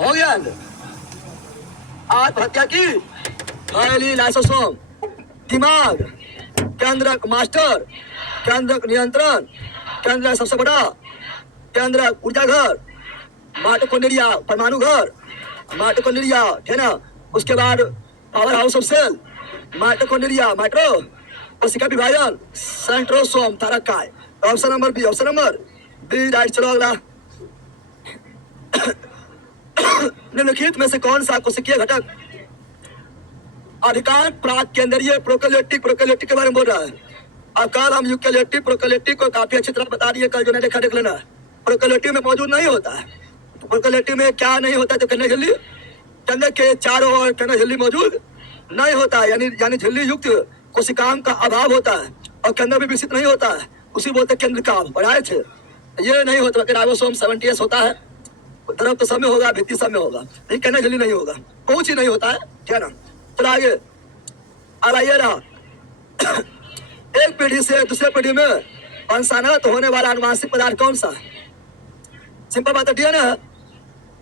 हो गया। आत्महत्या की पहली लाइसोसोम, दिमाग, केंद्रक मास्टर, केंद्रक नियंत्रण, केंद्रक सबसे बड़ा, केंद्रक ऊर्जा घर, माइटोकॉन्ड्रिया परमाणु घर, माइटोकॉन्ड्रिया है ना। उसके बाद power house of cell, mitochondria माइट्रो, कोशिका विभाजन, सेंट्रोसोम तारकाय। Option number B, option number B right. चलो अगला। निम्नलिखित में से कौन सा कोशिकीय घटक अधिकांश प्राक केंद्रीय प्रोकैरियोटिक के बारे में बोल रहा है। और कल हम यूकेरियोटिक प्रोकैरियोटिक को काफी अच्छी तरह बता दिए। कल जो नहीं देखा देख लेना। प्रोकैरियोटिक में मौजूद नहीं होता है। प्रोकैरियोटिक में क्या नहीं होता? तो कन्या झिल्ली, कन्या के चारों ओर कन्या झिल्ली मौजूद नहीं होता है, यानी झिल्ली युक्त कोशिकाओं का अभाव होता है। और केंद्र भी विकसित नहीं होता है, उसी बोलते केंद्र का पढ़ाए थे। ये नहीं होता कि राइबोसोम 70S होता है। तरफ तो सब में होगा, भित्ति सब में होगा, लेकिन कन्या झिल्ली नहीं होगा, कुछ ही नहीं होता है। ठीक है ना। चलो आगे। अब ये रहा एक पीढ़ी से दूसरे पीढ़ी में वंशानुगत होने वाला अनुवांशिक पदार्थ कौन सा है? सिंपल बात है, डीएनए है।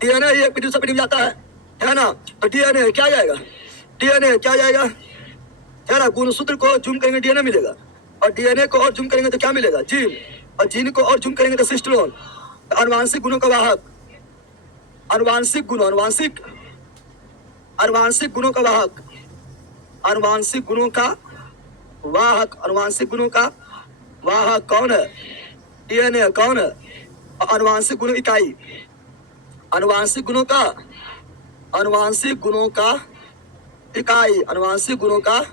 डीएनए एक पीढ़ी से पीढ़ी में जाता है ना। तो डीएनए क्या जाएगा? डीएनए क्या जाएगा? है ना। गुणसूत्र को जूम करेंगे डीएनए मिलेगा, और डीएनए को और जूम करेंगे तो क्या मिलेगा? जीन, और जीन को और जूम करेंगे तो सिस्टोन। अनुवांशिक गुणों का वाहक, अनुवांशिक गुणों, अनुवांशिक गुणों का वाहक, अनुवांशिक गुणों का वाहक, अनुवांशिक गुणों का वाहक कौन है? डीएनए कौन है? अनुवांशिक गुणों इकाई, अनुवांशिक गुणों का, अनुवांशिक गुणों का इकाई, अनुवांशिक गुणों का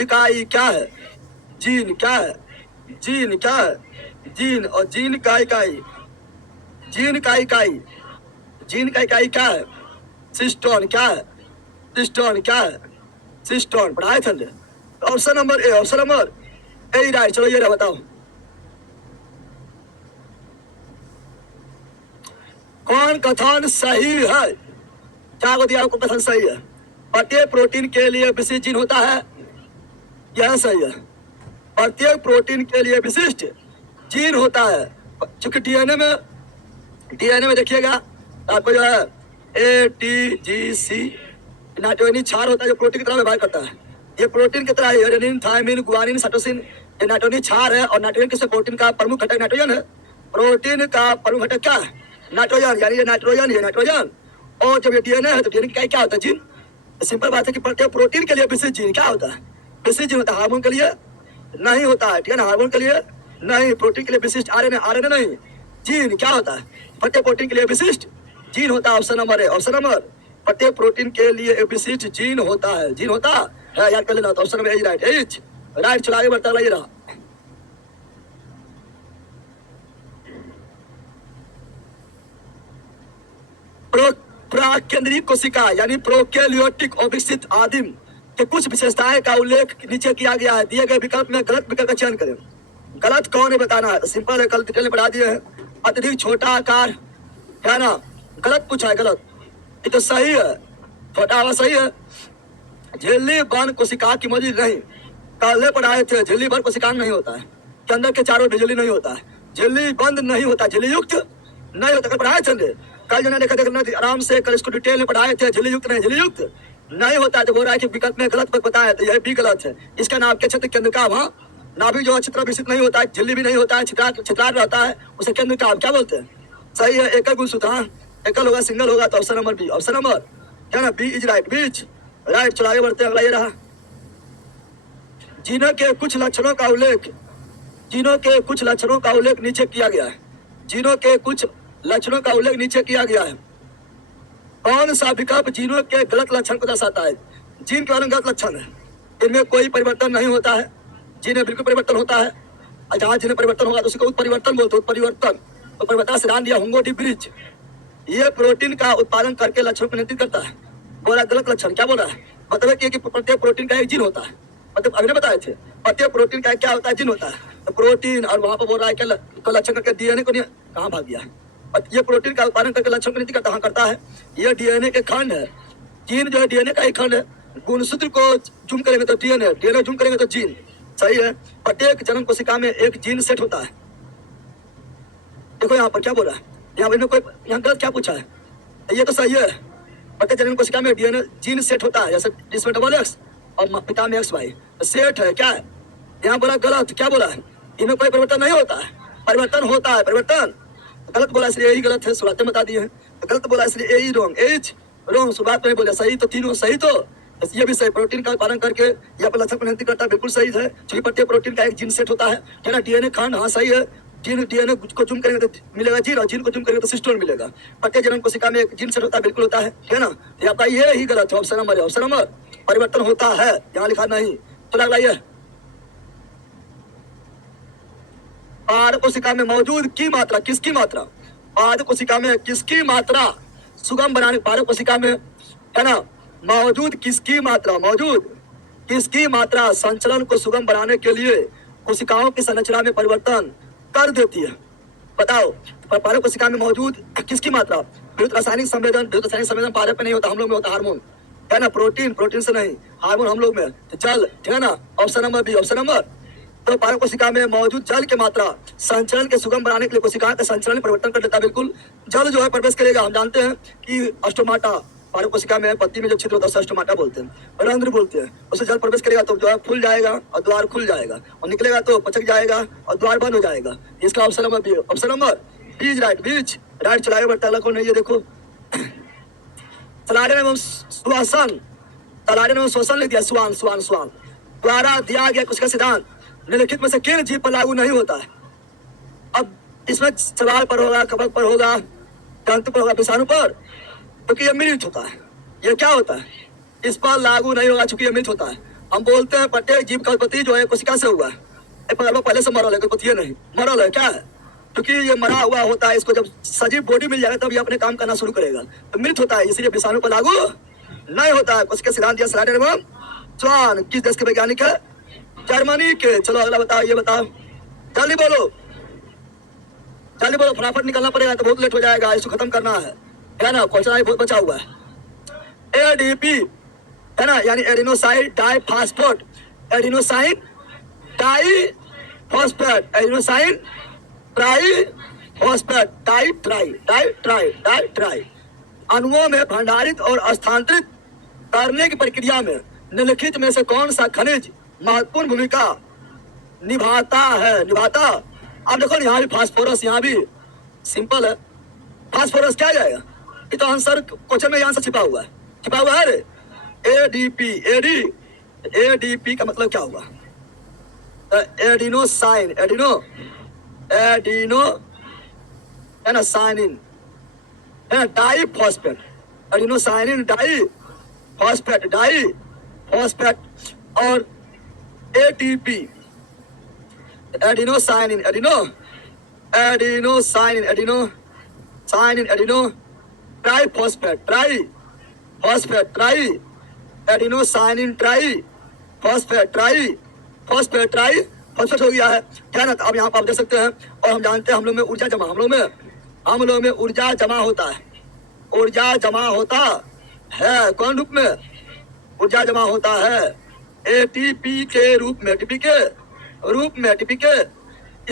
इकाई क्या है? जीन। क्या है? जीन क्या है? जीन। और जीन का इकाई, जीन का इकाई, जीन का इकाई क्या है? सिस्टोन। क्या है? सिस्टोन क्या है? सिस्टोन पढ़ाए थे। Option number A, option number A right. चलो ये रहा, बताओ कौन कथन सही है? क्या को दिया आपको कथन सही है? प्रत्येक प्रोटीन के लिए विशिष्ट जीन होता है, यह सही है। प्रत्येक प्रोटीन के लिए विशिष्ट जीन होता है। चूंकि डीएनए में देखिएगा आपको जो है ATGC नाइट्रोजनी क्षार होता है, जो प्रोटीन की तरह व्यवहार करता है। ये प्रोटीन की तरह एडेनिन, थायमिन, गुआनिन, साइटोसिन, ये नाइट्रोजनी क्षार है। और नाइट्रोजन किसी प्रोटीन का प्रमुख घटक नाइट्रोजन है। प्रोटीन का प्रमुख घटक क्या है? नाइट्रोजन, यानी ये नाइट्रोजन। और जब ये डीएनए है तो डीएनए की क्या होता है? जीन। सिंपल बात है कि प्रत्येक प्रोटीन के लिए विशिष्ट जीन क्या होता है? विशिष्ट जीन होता है। हार्मोन के लिए नहीं होता है, ठीक है ना। हार्मोन के लिए नहीं, प्रोटीन के लिए विशिष्ट आरएनए नहीं, जीन क्या होता है? प्रत्येक प्रोटीन के लिए विशिष्ट जीन होता है। ऑप्शन नंबर है, ऑप्शन नंबर प्रत्येक प्रोटीन के लिए विशिष्ट जीन होता है, जीन होता है, याद कर लेना। तो ऑप्शन नंबर ए राइट, एच राइट। चला आगे बढ़ता रहा। प्राकेंद्रिक कोशिका यानी प्रोकैरियोटिक अविकसित आदिम के कुछ विशेषताएं का उल्लेख नीचे किया गया है। दिए गए विकल्प में गलत विकल्प का चयन करें। गलत कौन है बताना है। सिंपल है, कल डिटेल में पढ़ा दिए हैं। अत्यधिक छोटा आकार, है ना। गलत पूछा है, गलत। ये तो सही है, छोटा आवाज सही है। झिल्ली बंद कोशिका की मौजूद नहीं, पहले पढ़ाए थे। झिल्ली बंद कोशिका नहीं होता है, के अंदर के चारों झिल्ली नहीं होता है। झिल्ली बंद नहीं होता, झिल्ली युक्त नहीं होता। कल पढ़ाए थे, कल जो देखा देखना आराम से, कल इसको डिटेल में पढ़ाए थे। झिल्ली युक्त नहीं, झिल्ली युक्त नहीं होता है। तो बोल रहा है कि विकल्प में गलत बताया, तो यह भी गलत है। इसका नाम के क्षेत्र केंद्र का वहाँ नाभि जो अच्छी तरह विकसित नहीं होता है, झिल्ली भी नहीं होता है, छितराट रहता है, उसे केंद्र का क्या बोलते हैं? सही है, एकल गुणसूत्र। हाँ, एकल होगा, सिंगल होगा, तो option number B, option number क्या ना, बी इज राइट, बीच राइट। चलो आगे बढ़ते हैं। अगला ये रहा, जीनों के कुछ लक्षणों का उल्लेख, जीनों के कुछ लक्षणों का उल्लेख नीचे किया गया है। जीनों के कुछ लक्षणों का उल्लेख नीचे किया गया है। कौन सा विकल्प जीनों के गलत लक्षण को दर्शाता है? जीन के बारे में गलत लक्षण है, इनमें कोई परिवर्तन नहीं होता है। जीन बिल्कुल परिवर्तन होता है, और जहाँ जिन्हें परिवर्तन होगा तो उसको उत्परिवर्तन बोलते हैं। उत्परिवर्तन, तो परिवर्तन से ध्यान दिया होंगो ब्रिज। ये प्रोटीन का उत्पादन करके लक्षणों को नियंत्रित करता है। बोला गलत लक्षण, क्या बोला है? मतलब कि प्रत्येक प्रोटीन का एक जीन होता है। मतलब अभी बताए थे, प्रत्येक प्रोटीन का क्या होता है? जीन होता है। तो प्रोटीन, और वहां पर बोल रहा है क्या लक्षण करके डीएनए को कहाँ भाग गया है? ये प्रोटीन का उत्पादन करके लक्षण को नियंत्रित करता है। यह डीएनए के खंड है। जीन जो है डीएनए का एक खंड है। गुणसूत्र को जूम करेंगे तो डीएनए, डीएनए जूम करेंगे तो जीन। सही है। प्रत्येक जन्म कोशिका में एक जीन सेट होता है। देखो यहाँ पर क्या बोला है, यहाँ पर कोई यहाँ गलत क्या पूछा है? तो ये तो सही है। पत्ते जनन कोशिका में डीएनए जीन सेट होता है, जैसे जिसमें डबल एक्स और पिता में एक्स वाई सेट है। क्या है यहाँ बोला गलत, क्या बोला है, इनमें कोई परिवर्तन नहीं होता है, परिवर्तन होता है, परिवर्तन गलत बोला इसलिए यही गलत है, शुरुआत में बता दिए हैं। तो गलत बोला इसलिए यही रॉन्ग, एज रॉन्ग, शुरुआत में बोला सही, तो तीनों सही। तो ये भी सही, प्रोटीन का उत्पादन करके यह लक्षण प्रणाली करता है, बिल्कुल सही है। चूंकि प्रत्येक प्रोटीन का एक जीन सेट होता है ना, डीएनए खंड, हाँ सही है। जीन डीएनए को जूम करेंगे तो मिलेगा जीन, और जीन को जूम करेंगे तो सिस्टोन मिलेगा। प्रत्येक जनन कोशिका में एक जीन सेट होता है, बिल्कुल होता है ना। तो आपका ये ही गलत है, ऑप्शन नंबर, ऑप्शन नंबर परिवर्तन होता है, यहाँ लिखा नहीं। तो लग रहा है पारक कोशिका में मौजूद की मात्रा, किसकी मात्रा, पारक कोशिका में किसकी मात्रा सुगम बनाने, पारक कोशिका में है ना मौजूद किसकी मात्रा, मौजूद किसकी मात्रा संचलन को सुगम बनाने के लिए कोशिकाओं की संरचना में परिवर्तन कर देती है। बताओ पारक कोशिका में मौजूद किसकी मात्रा, विद्युत रासायनिक संवेदन, विद्युत रासायनिक संवेदन पारक में नहीं होता, हम लोग में होता हार्मोन, है ना, प्रोटीन, प्रोटीन से नहीं, हार्मोन हम लोग में, तो जल, ठीक है ना, option number B, option number. तो पारक कोशिका में मौजूद जल की मात्रा संचलन के सुगम बनाने के लिए कोशिका का संचलन में परिवर्तन कर देता है। बिल्कुल जल जो है प्रवेश करेगा, हम जानते हैं कि अस्टोमाटा पारक कोशिका में पत्ती में जो छिद्र होता है उसे अस्टोमाटा बोलते हैं, रंध्र बोलते हैं। उससे जल प्रवेश करेगा तो जो है फूल जाएगा और द्वार खुल जाएगा, और निकलेगा तो पचक जाएगा और द्वार बंद हो जाएगा। इसका option number B, option number बीज, राइट, बीज राइट, चलाएगा बढ़ता अलग नहीं, ये देखो तलाड़न एवं श्वसन, तलाड़न एवं श्वसन लिख दिया, स्वान स्वान स्वान द्वारा दिया गया कुछ का सिद्धांत निम्नलिखित में से किन जीव पर लागू नहीं होता है। अब इसमें सवाल पर होगा, कवक पर होगा, तंतु पर होगा, विषाणु पर, क्योंकि यह मृत होता है। यह क्या होता है, इस पर लागू नहीं होगा चूंकि यह मृत होता है। हम बोलते हैं प्रत्येक जीव का उत्पत्ति जो है कोशिका से हुआ है, पहले से मरल है, उत्पत्ति नहीं मरल है, क्या है, क्योंकि ये मरा हुआ होता है। इसको जब सजीव बॉडी मिल जाएगा तब ये अपने काम करना शुरू करेगा, तो मृत होता है, इसलिए विषाणु पर लागू नहीं होता है। कोशिका सिद्धांत दिया स्लाइडर एवं स्वान, किस देश के वैज्ञानिक है, जर्मनी के। चलो अगला बताओ, ये बताओ, जल्दी बोलो, जल्दी बोलो, फटाफट निकलना पड़ेगा तो बहुत लेट हो जाएगा, इसको खत्म करना है ना, क्वेश्चन बहुत बचा हुआ है। एडीपी है ना, यानी adenosine diphosphate, adenosine diphosphate, adenosine triphosphate, di tri, di tri, di tri अणुओं में भंडारित और स्थानांतरित करने की प्रक्रिया में निम्नलिखित में से कौन सा खनिज महत्वपूर्ण भूमिका निभाता है, निभाता। अब देखो यहाँ भी फास्फोरस, यहाँ भी सिंपल है, फास्फोरस क्या जाएगा, ये तो आंसर क्वेश्चन में आंसर छिपा हुआ है, छिपा हुआ है रे। एडीपी, एडीपी का मतलब क्या हुआ, एडिनोसाइन, एडिनो है ना, साइनिन है ना, डाइफॉस्फेट, एडिनोसाइनिन डाइफॉस्फेट, डाइफॉस्फेट, और ATP adenosine, adenosine, adeno triphosphate, triphosphate, adenosine triphosphate हो गया है, क्या ना। अब यहाँ पर आप देख सकते हैं, और हम जानते हैं हम लोग में ऊर्जा जमा, हम लोग में ऊर्जा जमा होता है, ऊर्जा जमा होता है कौन रूप में, ऊर्जा जमा होता है एटीपी के रूप में, एटीपी के रूप में, एटीपी के,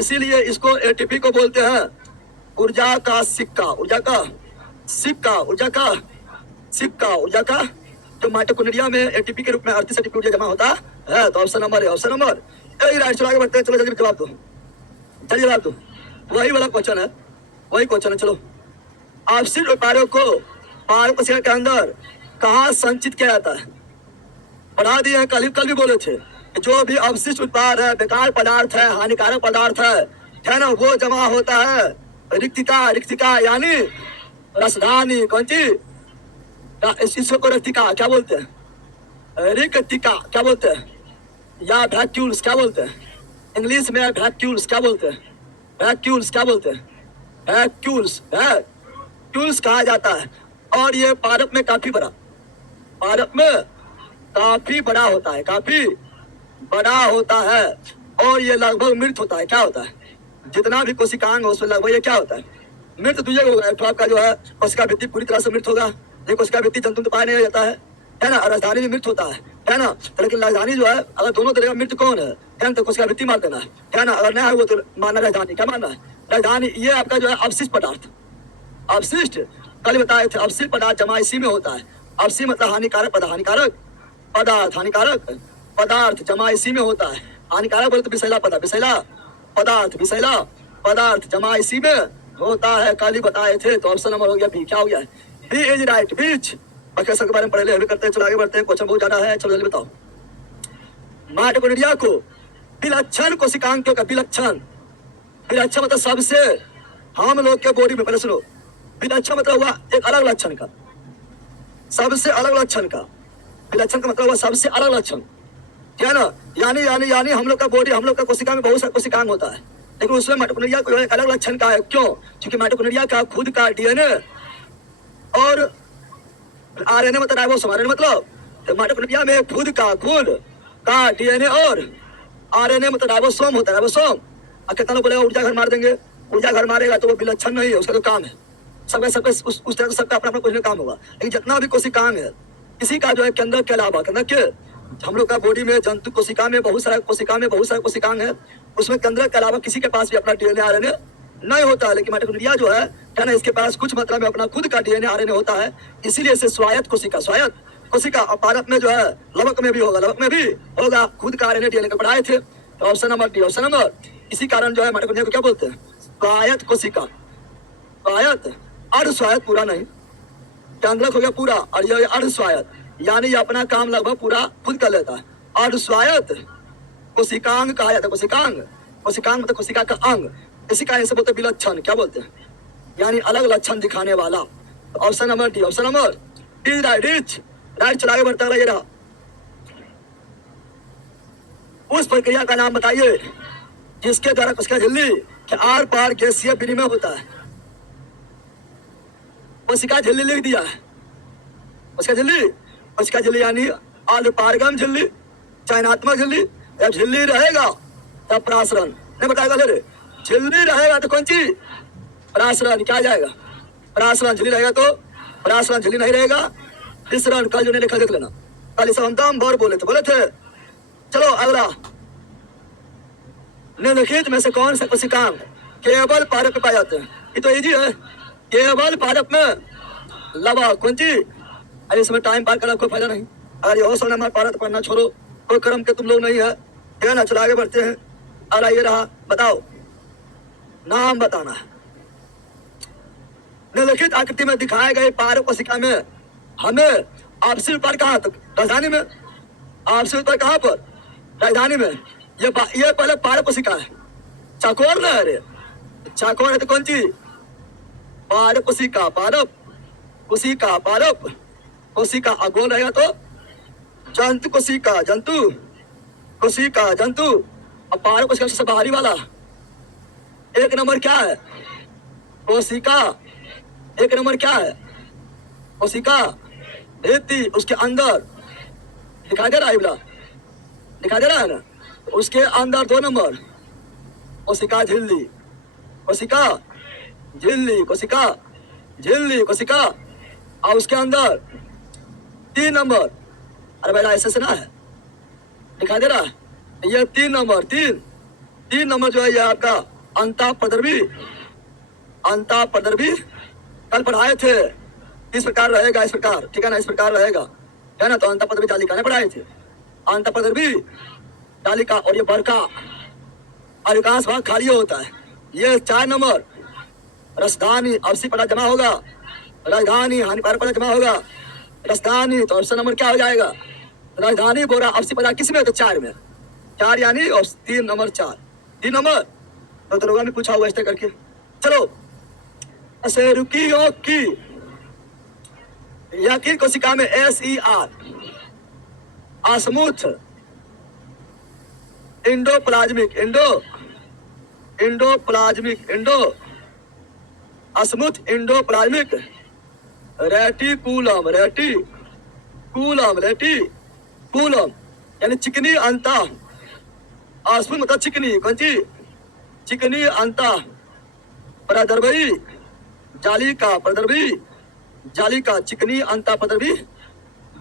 इसीलिए इसको एटीपी को बोलते हैं ऊर्जा का सिक्का, ऊर्जा का सिक्का, ऊर्जा का सिक्का, ऊर्जा का, जो माइटोकॉन्ड्रिया में एटीपी के रूप में 38 एटीपी ऊर्जा जमा होता है। तो ऑप्शन नंबर है, ऑप्शन नंबर यही राइट। चलो आगे बढ़ते हैं, चलो जल्दी जवाब दो, जल्दी जवाब दो, वही वाला क्वेश्चन है, वही क्वेश्चन है। चलो अपशिष्ट उत्पादों को पारक कोशिका के अंदर कहाँ संचित किया जाता है, पढ़ा दिए हैं, कल भी बोले थे, जो भी अवशिष्ट उत्पाद है, बेकार पदार्थ है, हानिकारक पदार्थ है ना, वो जमा होता है रिक्तिका, रिक्तिका यानी रसधानी, कौन सी, इसको को रिक्तिका क्या बोलते हैं, रिक्तिका क्या बोलते हैं, या वैक्यूल्स क्या बोलते हैं, इंग्लिश में वैक्यूल्स क्या बोलते हैं, वैक्यूल्स क्या बोलते हैं, वैक्यूल्स कहा जाता है। और ये पारक में काफी बड़ा, पारक में काफी बड़ा होता है, काफी बड़ा होता है, और ये लगभग मृत होता है। क्या होता है, जितना भी कोशिकांग हो उसमें लगभग ये क्या होता है, मृत तुझे होगा। तो आपका जो है कोशिका भित्ति पूरी तरह से मृत होगा, ये कोशिका भित्ति जंतु तो पाया नहीं जाता है ना, राजधानी भी मृत होता है ना। तो लेकिन राजधानी जो है, अगर दोनों तरह का मृत कौन है ना, तो कोशिका भित्ति मार देना है ना, अगर नहीं है वो तो मानना राजधानी, क्या मानना है, राजधानी। ये आपका जो है अवशिष्ट पदार्थ, अवशिष्ट कल बताए थे अपसी पदार्थ जमा इसी में होता है। अपसी मतलब हानिकारक पदार्थ, हानिकारक पदार्थ, हानिकारक पदार्थ जमा इसी में होता है। हानिकारक बोले तो विषैला पदार्थ, विषैला पदार्थ, विषैला पदार्थ जमा इसी में होता है। कल ही बताए थे। तो ऑप्शन नंबर हो गया बी। क्या हो गया? B is right. बीच बाकी सब के बारे में पढ़े ले करते हैं। चलो आगे बढ़ते हैं, क्वेश्चन बहुत ज्यादा है। चलो जल्दी बताओ। माइटोकॉन्ड्रिया को विलक्षण कोशिकांग का विलक्षण, विलक्षण मतलब सबसे, हम लोग के बॉडी में, पहले सुनो, विलक्षण मतलब हुआ एक अलग लक्षण का, सबसे अलग लक्षण का। विलक्षण का मतलब हुआ सबसे अलग लक्षण, क्या ना? यानी यानी यानी हम लोग का बॉडी, हम लोग का कोशिका में बहुत सारा कोशिकांग होता है, लेकिन उसमें माइटोकॉन्ड्रिया को एक अलग लक्षण का है। क्यों? क्योंकि माइटोकॉन्ड्रिया का खुद का डीएनए और आरएनए मतलब राइबोसोम, आरएनए मतलब, तो माइटोकॉन्ड्रिया में खुद का डीएनए और आरएनए मतलब राइबोसोम होता है, राइबोसोम। और कितना लोग बोलेगा ऊर्जा घर मार देंगे, ऊर्जा घर मारेगा तो वो विलक्षण नहीं है, उसका तो काम है। सबका सबका उस तरह से सबका अपना अपना कुछ काम होगा। लेकिन जितना भी कोशिकांग है, किसी का जो है केंद्र के अलावा, केंद्र के, हम लोग का बॉडी में जंतु कोशिका में बहुत सारा कोशिकांग है, उसमें केंद्र के अलावा किसी के पास भी अपना डीएनए आरएनए नहीं होता है। लेकिन माइटोकॉन्ड्रिया जो है ना, इसके पास कुछ मात्रा में अपना खुद का डीएनए आरएनए होता है, इसीलिए इसे स्वायत्त कोशिका और पादप में जो है, लवक में भी होगा खुद का आरएनए डीएनए का पढ़ाए थे। तो option number D, option number. इसी कारण जो है माइटोकॉन्ड्रिया को क्या बोलते हैं? स्वायत्त कोशिका। स्वायत्त, अर्ध स्वायत्त, पूरा नहीं, केंद्रक हो गया पूरा, और ये अर्ध स्वायत्त, यानी ये अपना काम लगभग पूरा खुद कर लेता है। अर्ध स्वायत्त कोशिकांग कहा जाता है। कोशिकांग मतलब कोशिका का अंग। इसी कारण से बोलते हैं विलक्षण। क्या बोलते हैं? यानी अलग लक्षण दिखाने वाला। तो option number D, option number D right. चला आगे बढ़ता है। ये रहा, उस प्रक्रिया का नाम बताइए जिसके द्वारा कोशिका झिल्ली के आर पार गैसीय विनिमय होता है। कोशिका झिल्ली लिख दिया है। कोशिका झिल्ली यानी अल्पारगम झिल्ली, चयनात्मक झिल्ली। जब झिल्ली रहेगा तब प्रासरण नहीं बताएगा। ले झिल्ली रहेगा तो कौन चीज? प्रासरण। क्या जाएगा? प्रासरण। झिल्ली रहेगा तो प्रासरण, झिल्ली नहीं रहेगा विसरण। कल जो ने लिखा देख लेना, कल इस हम बोले थे। चलो अगला, निम्नलिखित में से कौन सा कोशिकांग केवल पादप में पाए जाते हैं? ये तो इजी है, केवल पादप में लवा। कौन चीज? अरे इसमें टाइम पार करना कोई फायदा नहीं। अरे हो सोना हमारा पादप पढ़ना छोड़ो, कोई क्रम के तुम लोग नहीं है, ठीक है ना? चलो आगे बढ़ते हैं। अरे ये रहा, बताओ, नाम बताना है। निम्नलिखित आकृति में दिखाए गए पादप कोशिका में हमें आपसी उत्पाद कहाँ तक? राजधानी में। आपसी उत्पाद कहाँ पर? राजधानी में। ये पहले पादप कोशिका है, चाकोर ना। अरे चाकोर है तो कौन चीज? पादप कोशिका, पादप कोशिका। अगोल रहेगा तो जंतु कोशिका, और पादप कोशिका सबसे बाहरी वाला एक नंबर क्या है? कोशिका। एक नंबर क्या है? कोशिका भित्ति। उसके अंदर दिखाई दे रहा है, दिखाई दे रहा है ना? उसके अंदर 2 नंबर कोशिका झिल्ली, कोशिका। और उसके अंदर 3 नंबर, अरे भाई ऐसे से ना है, दिखाई दे रहा है? ये 3 नंबर, तीन नंबर जो है ये आपका अंतःपदर्वी। कल पढ़ाए थे, इस प्रकार रहेगा, इस प्रकार, ठीक है ना? इस प्रकार रहेगा, है ना? तो अंतःपदर्वी जालिका ने पढ़ाए थे, अंतःपदर्वी जालिका। और ये बड़का अधिकांश भाग खाली होता है। ये 4 नंबर राजधानी अवशी पदार्थ जमा होगा, राजधानी हानिकारक पदार्थ जमा होगा, राजधानी। तो ऑप्शन नंबर क्या हो जाएगा? राजधानी बोरा अवशी पदार्थ किसमें? तो 4 में। 4 यानी और 3 नंबर 4, 3 नंबर। तो दरोगा में पूछा हुआ इस तरह करके। चलो, यकीन कोशिका में SER स्मूथ इंडोप्लाज्मिक रेटिकुलम यानी चिकनी अंतः, स्मूथ मतलब चिकनी, कौन सी? चिकनी अंतः प्रदर्भी जालिका, चिकनी अंतः प्रदर्भी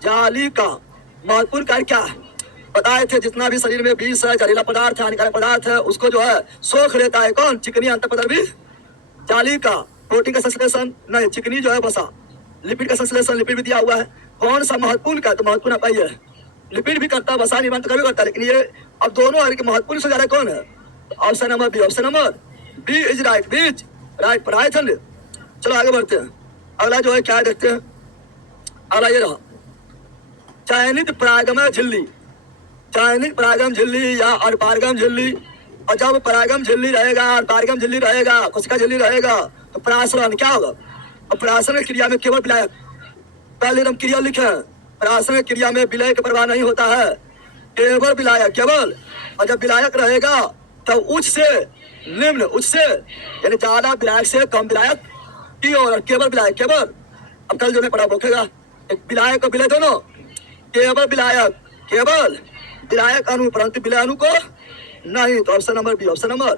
जालिका। महत्वपूर्ण कार्य क्या है बताए थे? जितना भी शरीर में विष है, जहरीला पदार्थ है, हानिकारक पदार्थ है, उसको जो है सोख लेता है कौन? चिकनी अंतः प्रदर्भी जालिका। प्रोटीन का संश्लेषण नहीं, चिकनी जो है वसा। लिपिड का संश्लेषण, लिपिड भी दिया हुआ है। कौन सा महत्वपूर्ण का, तो महत्वपूर्ण आप है, लिपिड भी करता है, वसा निर्माण तो कभी करता है, लेकिन ये अब दोनों है कि महत्वपूर्ण से ज्यादा कौन है? Option number B, option number B is right, बीच राइट पर आए थे। चलो आगे बढ़ते हैं। अगला जो है क्या देखते हैं, अगला ये रहा चयनित परागम झिल्ली, चयनित परागम झिल्ली या अपारगम झिल्ली। और जब परागम झिल्ली रहेगा, अपारगम झिल्ली रहेगा, कोशिका झिल्ली रहेगा, तो परासरण क्या होगा? और परासरण क्रिया में केवल विलायक, पहले हम क्रिया लिखे, परासरण क्रिया में विलय का प्रवाह नहीं होता है, केवल विलायक, केवल। और जब विलायक रहेगा तब उच्च से निम्न, उच्च से यानी ज्यादा विलायक से कम विलायक की ओर, केवल विलायक, केवल। अब कल जो ने पढ़ा बोखेगा, एक विलायक और विलय दोनों, केवल विलायक, केवल विलायक अणु, परंतु विलय अणु को नहीं। तो option number B, option number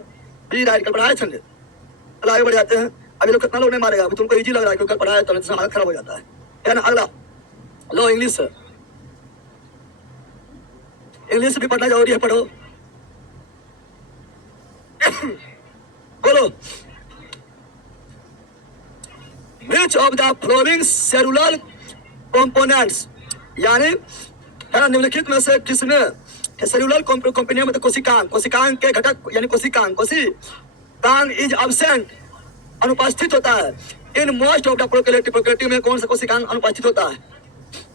B right. कल पढ़ाए थे, चलो आगे बढ़ जाते हैं। अभी लोग कितना लोग नहीं मारेगा, अभी तुमको इजी लग रहा है क्योंकि कल पढ़ाया तो हालत खराब हो जाता है ना। अगला लो इंग्लिश, इंग्लिश भी पढ़ना जरूरी है, पढ़ो। बोलो, which of the following cellular components, यानी है ना निम्नलिखित में से किसमें सेलुलर कंपोनेंट मतलब कोशिकांग, कोशिकांग के घटक यानी कोशिकांग, कोशिकांग इज एब्सेंट अनुपस्थित होता है in most of the prokaryotic, prokaryotic में कौन सा कोशिकांग अनुपस्थित होता है?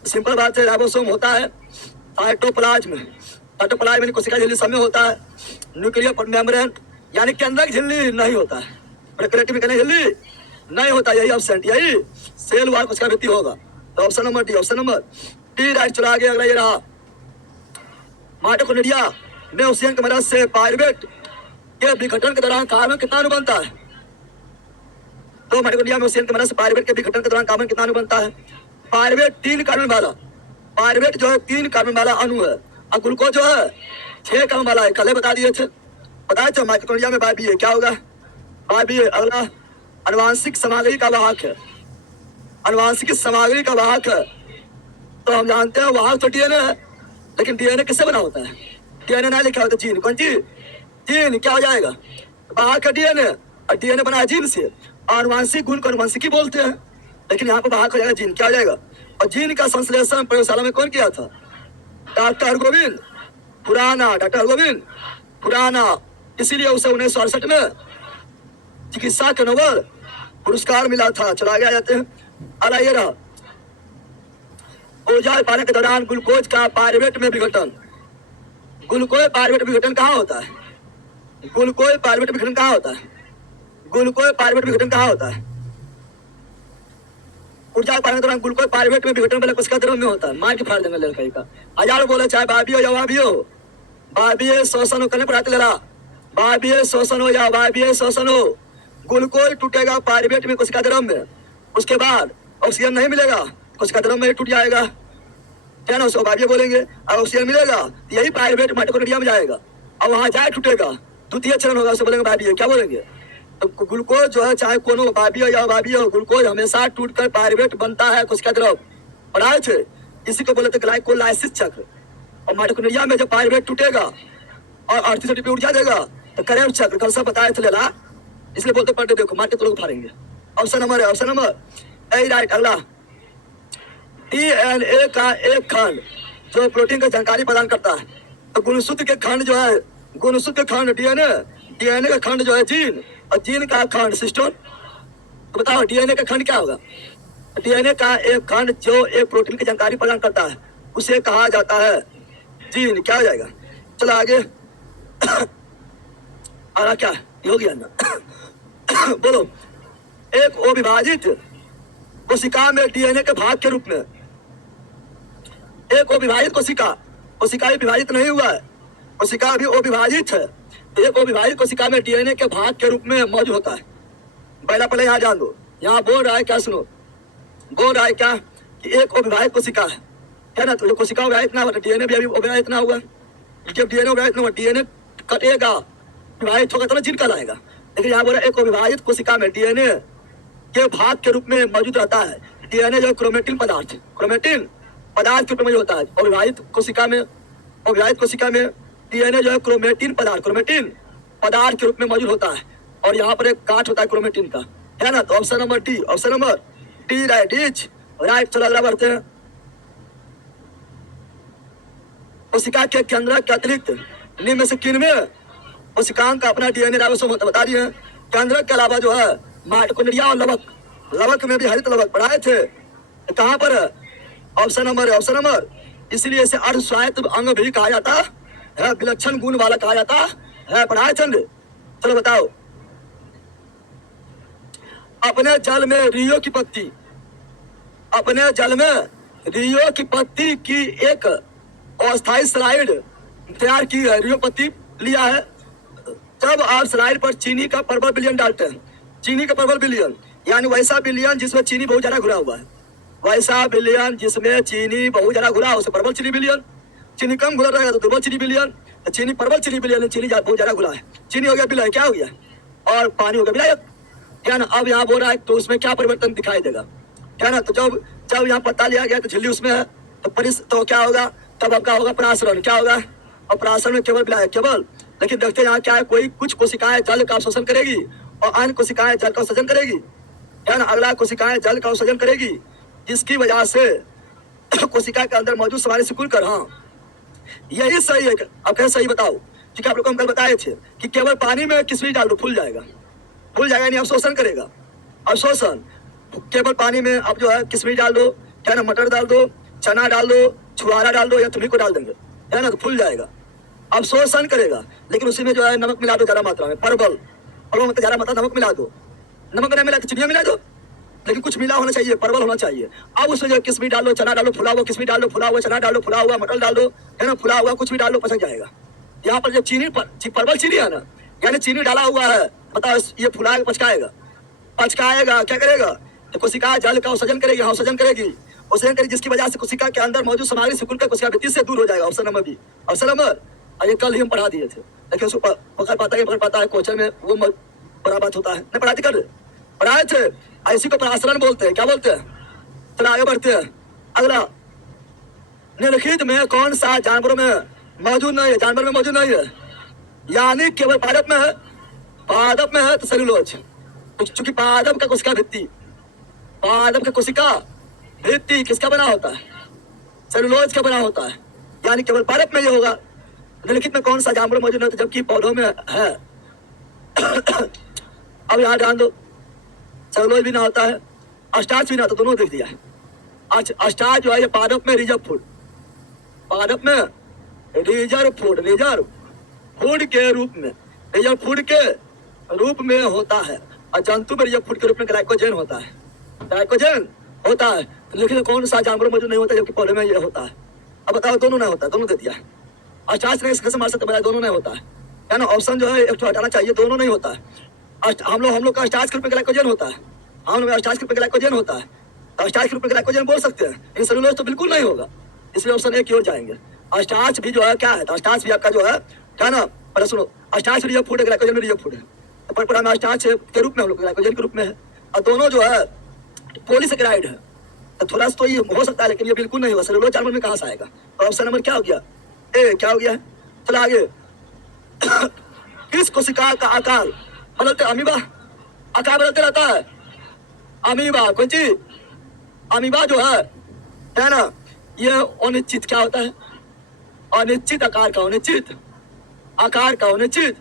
सिंपल बात है, राइबोसोम होता है, साइटोप्लाज्म, साइटोप्लाज्म में कोशिका झिल्ली सब में होता है, न्यूक्लियर मेम्ब्रेन यानी केंद्रक झिल्ली नहीं होता है, प्रोकैरियोटिक में केंद्रक झिल्ली नहीं होता, यही एब्सेंट, यही सेल वाल कोशिका वृद्धि होगा। तो option number D, option number D right. चला गया अगला ये रहा माइटोकॉन्ड्रिया में ऑक्सीजन की मदद से पायरुवेट के विघटन के दौरान कार्बन कितना अणु बनता है? तो माइटोकॉन्ड्रिया में ऑक्सीजन की मदद से पायरुवेट के विघटन के दौरान कार्बन कितना अणु बनता है? पायरुवेट 3 कार्बन वाला, पायरुवेट जो है 3 कार्बन वाला अणु है, और ग्लूकोज जो है 6 कार्बन वाला है। कल बता दिए थे, बताए थे माइटोकॉन्ड्रिया में बाबी है, क्या होगा? बाबी है। अगला अनुवांशिक सामग्री का वाहक है, अनुवांशिक सामग्री का वाहक है, तो हम जानते हैं वाहक तो डीएनए है, लेकिन डीएनए किससे बना होता है? डीएनए नहीं लिखा होता, जीन, कौन चीज? जीन। क्या हो जाएगा? वाहक है डीएनए, और डीएनए बना है जीन से, और अनुवांशिक गुण को अनुवांशिकी बोलते हैं, लेकिन यहाँ पे वाहक हो जाएगा जीन। क्या हो जाएगा? और जीन का संश्लेषण प्रयोगशाला में कौन किया था? डॉक्टर गोविंद खुराना, डॉक्टर गोविंद खुराना, इसीलिए उसे 1968 में चिकित्सा के नोबेल पुरस्कार मिला था। चला गया जाते हैं, अला ये रहा ऊर्जा पाने के दौरान ग्लूकोज का पायरुवेट में विघटन, ग्लूकोज पायरुवेट विघटन कहाँ होता है? ग्लूकोज पायरुवेट विघटन कहाँ होता है? ग्लूकोज पायरुवेट विघटन कहाँ होता है? ऊर्जा पाने के दौरान ग्लूकोज पायरुवेट में विघटन वाला कोशिका द्रव्य में होता है। मार के फाड़ देंगे लड़का का, हजार बोले चाहे बाबी हो या वाबी हो, बाबी है शोषण हो, करने पड़ाते लड़ा, बाबी है शोषण हो या वाबी है शोषण हो, ग्लूकोज टूटेगा पायरुवेट में कोशिका द्रव्य में, उसके बाद ऑक्सीजन नहीं मिलेगा, कोशिका द्रव्य में टूट जाएगा, क्या ना, उसको वाबी बोलेंगे। और ऑक्सीजन मिलेगा यही पायरुवेट माइटोकॉन्ड्रिया में जाएगा, और वहां जाए टूटेगा, द्वितीय चरण होगा, उसे बोलेंगे वाबी है, क्या बोलेंगे? तो ग्लूकोज जो है चाहे कोनो वाबी हो या वाबी हो, ग्लूकोज हमेशा टूटकर पायरुवेट बनता है कोशिका द्रव्य, पढ़ाए थे, इसी को बोले थे ग्लाइकोलाइसिस चक्र। और माइटोकॉन्ड्रिया में जब पायरुवेट टूटेगा और अर्थी से ऊर्जा देगा तो करेंट चक्र, कल सब बताए थे लेला, इसलिए बोलते पढ़ते देखो, मार के तो लोग फाड़ेंगे। ऑप्शन नंबर है, ऑप्शन नंबर ए राइट। अगला डीएनए का एक खंड जो प्रोटीन का जानकारी प्रदान करता है, तो गुणसूत्र के खंड जो है, गुणसूत्र के खंड डीएनए, डीएनए का खंड जो है जीन, और जीन का खंड सिस्टोन। तो बताओ डीएनए का खंड क्या होगा? डीएनए का एक खंड जो एक प्रोटीन की जानकारी प्रदान करता है उसे कहा जाता है जीन। क्या हो जाएगा? चलो आगे आ क्या ये हो गया ना बोलो, एक अविभाजित कोशिका में डीएनए के भाग के रूप में, एक अविभाजित कोशिका, कोशिका विभाजित नहीं हुआ है, कोशिका अभी अविभाजित है, एक अविभाजित कोशिका में डीएनए के भाग के रूप में मौजूद होता है। पहला पहले यहाँ जान दो, यहाँ बोल रहा है क्या, सुनो, बोल रहा है क्या कि एक अविभाजित कोशिका है ना, तो जो कोशिका विभाजित ना हुआ, डीएनए भी अभी अविभाजित ना हुआ, जब डीएनए विभाजित ना हुआ, डीएनए कटेगा, विभाजित होगा तो ना जीन कहलाएगा। लेकिन यहाँ बोला एक अविभाजित कोशिका में डीएनए के भाग के रूप में मौजूद रहता है। डीएनए जो क्रोमेटिन पदार्थ, क्रोमेटिन पदार्थ के रूप में होता है। अविभाजित कोशिका में, अविभाजित कोशिका में डीएनए जो है क्रोमेटिन पदार्थ, क्रोमेटिन पदार्थ के रूप में मौजूद होता है। और यहाँ पर एक काट होता है क्रोमेटिन का, है ना। तो option number D, option number D right is right. चलो अगला बढ़ते हैं। कोशिका के केंद्र के अतिरिक्त निम्न में से किन में कोशिकाओं का अपना डीएनए राइबोसोम होता है? बता दिए हैं। केंद्र के अलावा जो है माइटोकॉन्ड्रिया और लवक, लवक में भी हरित लवक पढ़ाए थे। कहाँ पर है? ऑप्शन नंबर है, ऑप्शन नंबर। इसलिए इसे अर्ध स्वायत्त अंग भी कहा जाता है, विलक्षण गुण वाला कहा जाता है। पढ़ाए चंद। चलो बताओ। अपने जल में रियो की पत्ती, अपने जल में रियो की पत्ती की एक अस्थायी स्लाइड तैयार की है। रियो पत्ती लिया है। जब आप स्लाइड पर चीनी का परवल बिलियन डालते हैं, चीनी का परवल बिलियन यानी वैसा बिलियन जिसमें चीनी बहुत ज्यादा घुरा हुआ है, वैसा बिलियन जिसमें चीनी बहुत ज्यादा घुरा, उसे परवल चीनी बिलियन। चीनी कम घुरा रहेगा तो दुर्बल चीनी बिलियन। तो चीनी परवल चीनी बिलियन, चीनी बहुत ज्यादा घुरा है। चीनी हो गया बिलियन, क्या हो गया? और पानी हो गया विलायक, क्या ना। अब यहाँ बोल रहा है तो उसमें क्या परिवर्तन दिखाई देगा, क्या ना। तो जब जब यहाँ पत्ता लिया गया तो झिल्ली उसमें है, तो क्या होगा? तब आपका होगा परासरण, क्या होगा? और परासरण में केवल विलायक, केवल। लेकिन देखते यहाँ क्या है, कोई कुछ कोशिकाएं जल का अवशोषण करेगी और अन्य कोशिकाएं जल का उत्सर्जन करेगी, क्या ना। अगला कोशिकाएं जल का उत्सर्जन करेगी, जिसकी वजह से कोशिका के अंदर मौजूद सामान्य सिकुड़ कर, हाँ यही सही है। अब कैसे सही बताओ? ठीक है, आप लोग को हम कल बताए थे कि केवल पानी में किसमिस डाल दो, फूल जाएगा, फूल जाएगा, नहीं अवशोषण करेगा। अवशोषण केवल पानी में आप जो है किसमिस डाल दो, क्या ना, मटर डाल दो, चना डाल दो, छुहारा डाल दो या तुम्ही को डाल देंगे, है ना, तो फूल जाएगा, अवशोषण करेगा। लेकिन उसी में जो है नमक मिला दो ज्यादा मात्रा में, परवल में ज्यादा मात्रा नमक मिला दो, नमक नहीं मिला तो चिड़िया मिला दो, लेकिन कुछ मिला होना चाहिए, परवल होना चाहिए। अब उसमें जो किसमिस डाल दो, चना डालो, फुला हुआ किसमिस डाल दो, फुला हुआ चना डाल दो, फुला हुआ मटर डाल दो, है ना, फुला हुआ कुछ भी डाल दो, पसंद जाएगा। यहाँ पर जब चीनी परवल चीनी है ना, यानी चीनी डाला हुआ है, बताओ ये फुला पचकाएगा, पचकाएगा, क्या करेगा? तो कोशिका जल का उत्सर्जन करेगी, हाँ उत्सर्जन करेगी, उत्सर्जन करेगी, जिसकी वजह से कोशिका के अंदर मौजूद सामग्री सिकुड़ कर कोशिका भित्ति से दूर हो जाएगा। Option number B, option number. ये कल ही हम पढ़ा दिए थे, लेकिन उसको पकड़ पाता है क्वेश्चन में, वो बड़ा बात होता है। नहीं पढ़ाते कर पढ़ाए थे, ऐसी को परासरण बोलते हैं, क्या बोलते हैं? चलो आगे बढ़ते हैं। अगला, निम्नलिखित में कौन सा जानवरों में मौजूद नहीं है? जानवर में मौजूद नहीं है, यानी केवल पादप में है। पादप में है तो सेलुलोज, चूंकि पादप का कोशिका भित्ति, पादप का कोशिका भित्ति किसका बना होता है? सेलुलोज का बना होता है, यानी केवल पादप में ये होगा। निम्नलिखित में कौन सा जानवर मौजूद नहीं है जबकि पौधों में है? अब यहाँ ध्यान दो, सेलुलोज भी ना होता है, स्टार्च भी ना होता, दोनों देख दिया है। स्टार्च जो है ये पादप में रिजर्व फूड, पादप में रिजर्व फूड के रूप में, रिजर्व फूड के रूप में होता है, और जंतु में रिजर्व फूड के रूप में ग्लाइकोजन होता है, ग्लाइकोजन होता है। लेकिन कौन सा जानवर मौजूद नहीं होता जबकि पौधे में ये होता है? अब बताओ, दोनों नहीं होता है, दोनों दे दिया है। स्टार्च नहीं कैसे मार सकते बताया, दोनों नहीं होता है ना। ऑप्शन जो है एक तो हटाना चाहिए, दोनों नहीं होता है। हम लोग का स्टार्च के रूप में ग्लाइकोजन होता है, हम लोग स्टार्च के रूप में ग्लाइकोजन होता है, तो स्टार्च के रूप में ग्लाइकोजन बोल सकते हैं, इन सेलुलोज तो बिल्कुल नहीं होगा, इसलिए ऑप्शन ए की ओर जाएंगे। स्टार्च भी जो है क्या है? तो स्टार्च भी आपका जो है क्या ना, पहले सुनो, स्टार्च रिजर्व फूड है, ग्लाइकोजन भी रिजर्व फूड है, तो पर में स्टार्च के रूप में हम लोग ग्लाइकोजन के रूप में है, और दोनों जो है पॉलीसेकेराइड है। तो थोड़ा सा तो ये हो सकता है, लेकिन ये बिल्कुल नहीं होगा। सेलुलोज जानवर में कहाँ से आएगा? तो ऑप्शन नंबर क्या हो गया? ए, क्या हो गया? चलो आगे। किस कोशिका का आकार बदलते? अमीबा आकार बदलते रहता है, अमीबा कौन चीज? अमीबा जो है ना, ये अनिश्चित क्या होता है? अनिश्चित आकार का, अनिश्चित आकार का, अनिश्चित